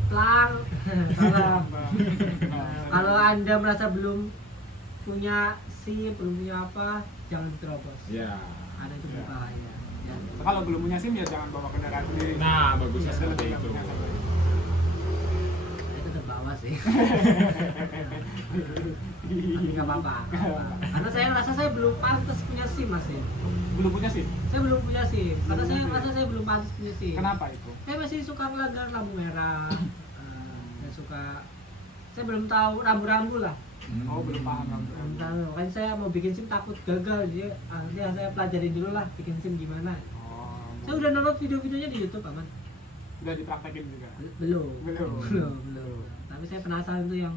plang, kalau Anda merasa belum punya SIM, belum punya apa, jangan diterobos. Ya. Ada itu Ya. berbahaya. Ya. Kalau belum punya SIM ya jangan bawa kendaraan sendiri. Nah, bagusnya Iya, seperti Yang itu. punya satu. Saya tetap bawa sih. Tapi nggak apa-apa. Karena saya rasa saya belum pantas punya SIM masih. Belum punya SIM. Saya belum punya SIM. Karena saya Belum. rasa saya belum pantas punya SIM. Kenapa itu? Saya masih suka melanggar lampu merah. Saya suka. Saya belum tahu rambu-rambu lah. Oh, belum paham. Belum tahu. Kan saya mau bikin SIM takut gagal. Jadi nanti saya pelajarin dulu lah bikin SIM gimana. Oh, Saya udah nonton video-videonya di YouTube, aman. udah dipraktekin juga. Belum. Belum. Tapi saya penasaran tuh yang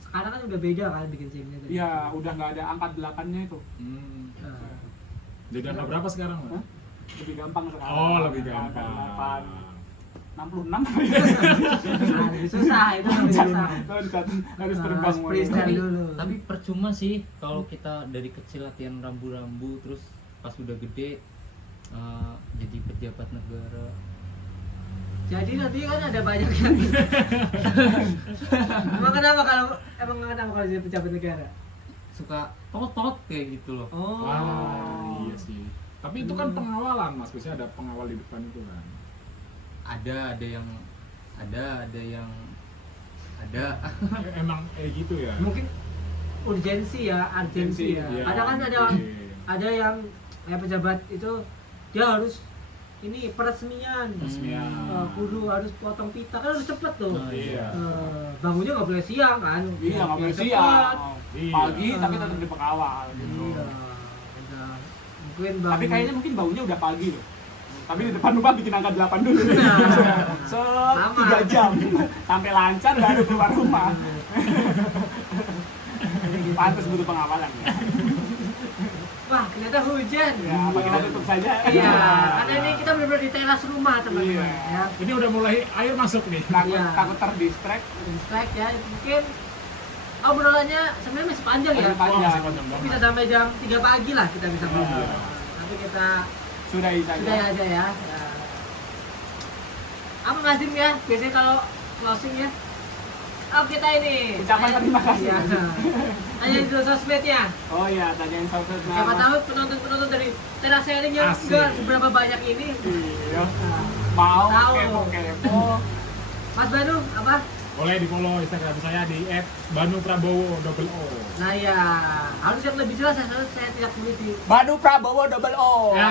sekarang kan udah beda kan bikin SIM-nya. Iya, udah nggak ada angka 8-nya itu. Eh, Jadi angka berapa sekarang, Mas? Hah? Lebih gampang sekarang. Oh, lebih Angka gampang. 8. 66. nah, lebih susah itu lebih susah. Harus terbang Harus mulu. freestyle Tapi, dulu. tapi percuma sih kalau kita dari kecil latihan rambu-rambu terus pas udah gede jadi pejabat negara. Jadi nanti kan ada banyak yang emang kenapa kalau jadi pejabat negara? Suka tot kayak gitu loh. Oh. Wah, iya sih. Tapi itu kan pengawalan, Mas. Biasanya ada pengawal di depan itu kan. Ada yang Emang gitu ya. Mungkin urgensi ya. Iya, Ada kan ada yang kayak pejabat itu dia harus ini peresmian. Resmian. Kudu harus potong pita kan harus cepet tuh. Oh, Iya. Bangunnya nggak boleh siang kan. Iya, nggak boleh Cepet. siang. Iya. Pagi tapi tetap dipengawal gitu. Iya. Udah. Mungkin Tapi kayaknya mungkin baunya udah pagi loh. Tapi di depan rumah bikin angka 8 dulu. Nah. Sama. 3 jam. Sampai lancar baru keluar rumah. Pantes butuh pengawalan ya. Wah, ternyata hujan. Ya, apa kita tutup saja? Iya, karena ini kita benar-benar di teras rumah teman-teman. Iya. Ya. Ini udah mulai air masuk nih. Takut Iya. terdistract. Distract ya, mungkin obrolannya sebenarnya masih panjang ya. Masih panjang. Masih panjang banget. Bisa sampai jam 3 pagi lah kita bisa ngobrol. Iya. Tapi kita Sudahi saja. sudah aja ya. Ya. Apa Mas Dim ya? Biasanya kalau closing ya. Oh kita ini. Ucapan terima kasih. Iya. Tanya di sosmednya. Oh iya, tanyain sosmed Siapa tahu penonton-penonton dari teras sharing yang Asik. enggak seberapa banyak ini. Iya. Nah, Mau Tahu. kepo. Mas Banu apa? Boleh di follow Instagram saya di @banuprabowo_o. Nah ya, harus yang lebih jelas ya, saya tidak teliti. Banu Prabowo double O. Ya,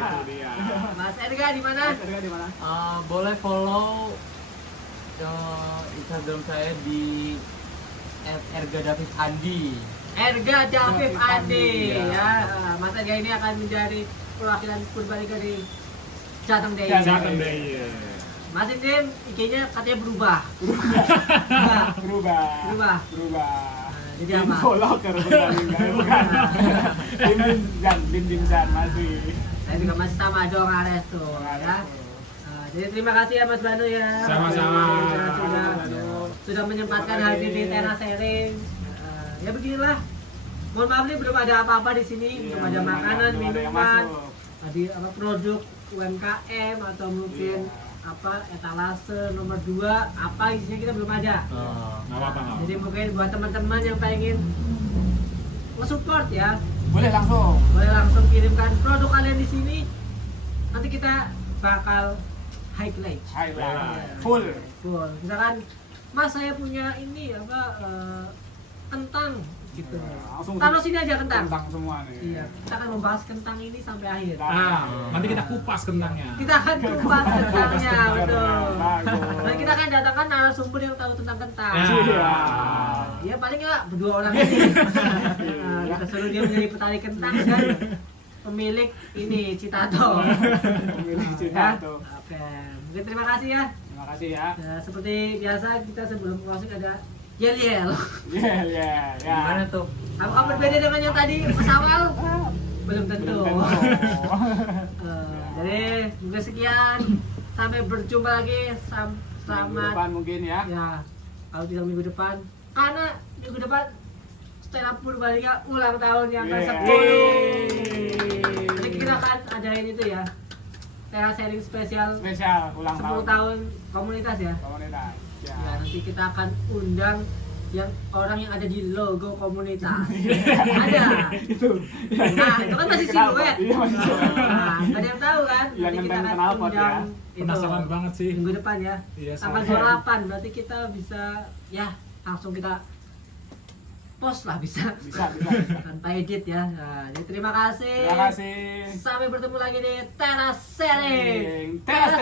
itu dia. Mas Erga di mana? Harga di mana? Boleh follow Instagram saya di @ergadavisandi. Erga David Andi Iya. ya. Mas Erga ini akan menjadi perwakilan Purbalingga di Jateng Day. Jateng Day. Mas Indim, IG-nya katanya berubah. Berubah. Berubah. Jadi apa? Infoloker bukan. Dim masih. Saya juga masih sama dong Ares tuh ya. Jadi terima kasih ya Mas Banu ya. Sama-sama. Sudah menyempatkan hadir di teras sharing. Ya beginilah. Mohon maaf nih belum ada apa-apa di sini, belum ada makanan, minuman, tadi apa produk UMKM atau mungkin apa etalase nomor 2 apa isinya kita belum ada. Nggak apa-apa. Jadi mungkin buat teman-teman yang pengen nge-support ya, Boleh langsung. boleh langsung kirimkan produk kalian di sini. Nanti kita bakal highlight. Highlight. Full. Full. Misalkan Mas saya punya ini apa kentang gitu. Langsung Taruh sini aja kentang. Kentang semua nih. Iya, kita akan membahas kentang ini sampai akhir. Nanti kita kupas kentangnya. Kita akan kupas kentangnya, betul. Bagus. Dan kita akan datangkan narasumber yang tahu tentang kentang. Iya. Ya paling nggak berdua orang ini. Kita suruh dia menjadi petani kentang dan pemilik ini Citato. Pemilik Citato. Oke, mungkin terima kasih ya. Terima kasih ya. Ya, seperti biasa kita sebelum closing ada yel-yel. Ya. Gimana tuh? Apakah berbeda dengan yang tadi pas awal? Belum tentu. Jadi mungkin sekian. Sampai berjumpa lagi. Minggu Selamat. depan mungkin ya. Ya, kalau tidak minggu depan. Karena minggu depan Stand Up Purbalingga ulang tahun yang ke-10. Jadi kita akan adain itu ya. Teras sharing spesial Spesial ulang 10 tahun komunitas ya. komunitas. Ya, nanti kita akan undang yang orang yang ada di logo komunitas. Ada. Itu. Nah, itu kan masih siluet. Iya, masih siluet. Nah, nggak ada yang tahu kan. Yang Nanti kita ngenteng akan knalpot ya. undang itu Penasaran banget sih. minggu depan ya. Iya, Tanggal sama. 28 berarti kita bisa ya langsung kita post lah bisa. Bisa. Tanpa edit ya. Nah, jadi terima kasih. Terima kasih. Sampai bertemu lagi di Teras Sharing. Teras.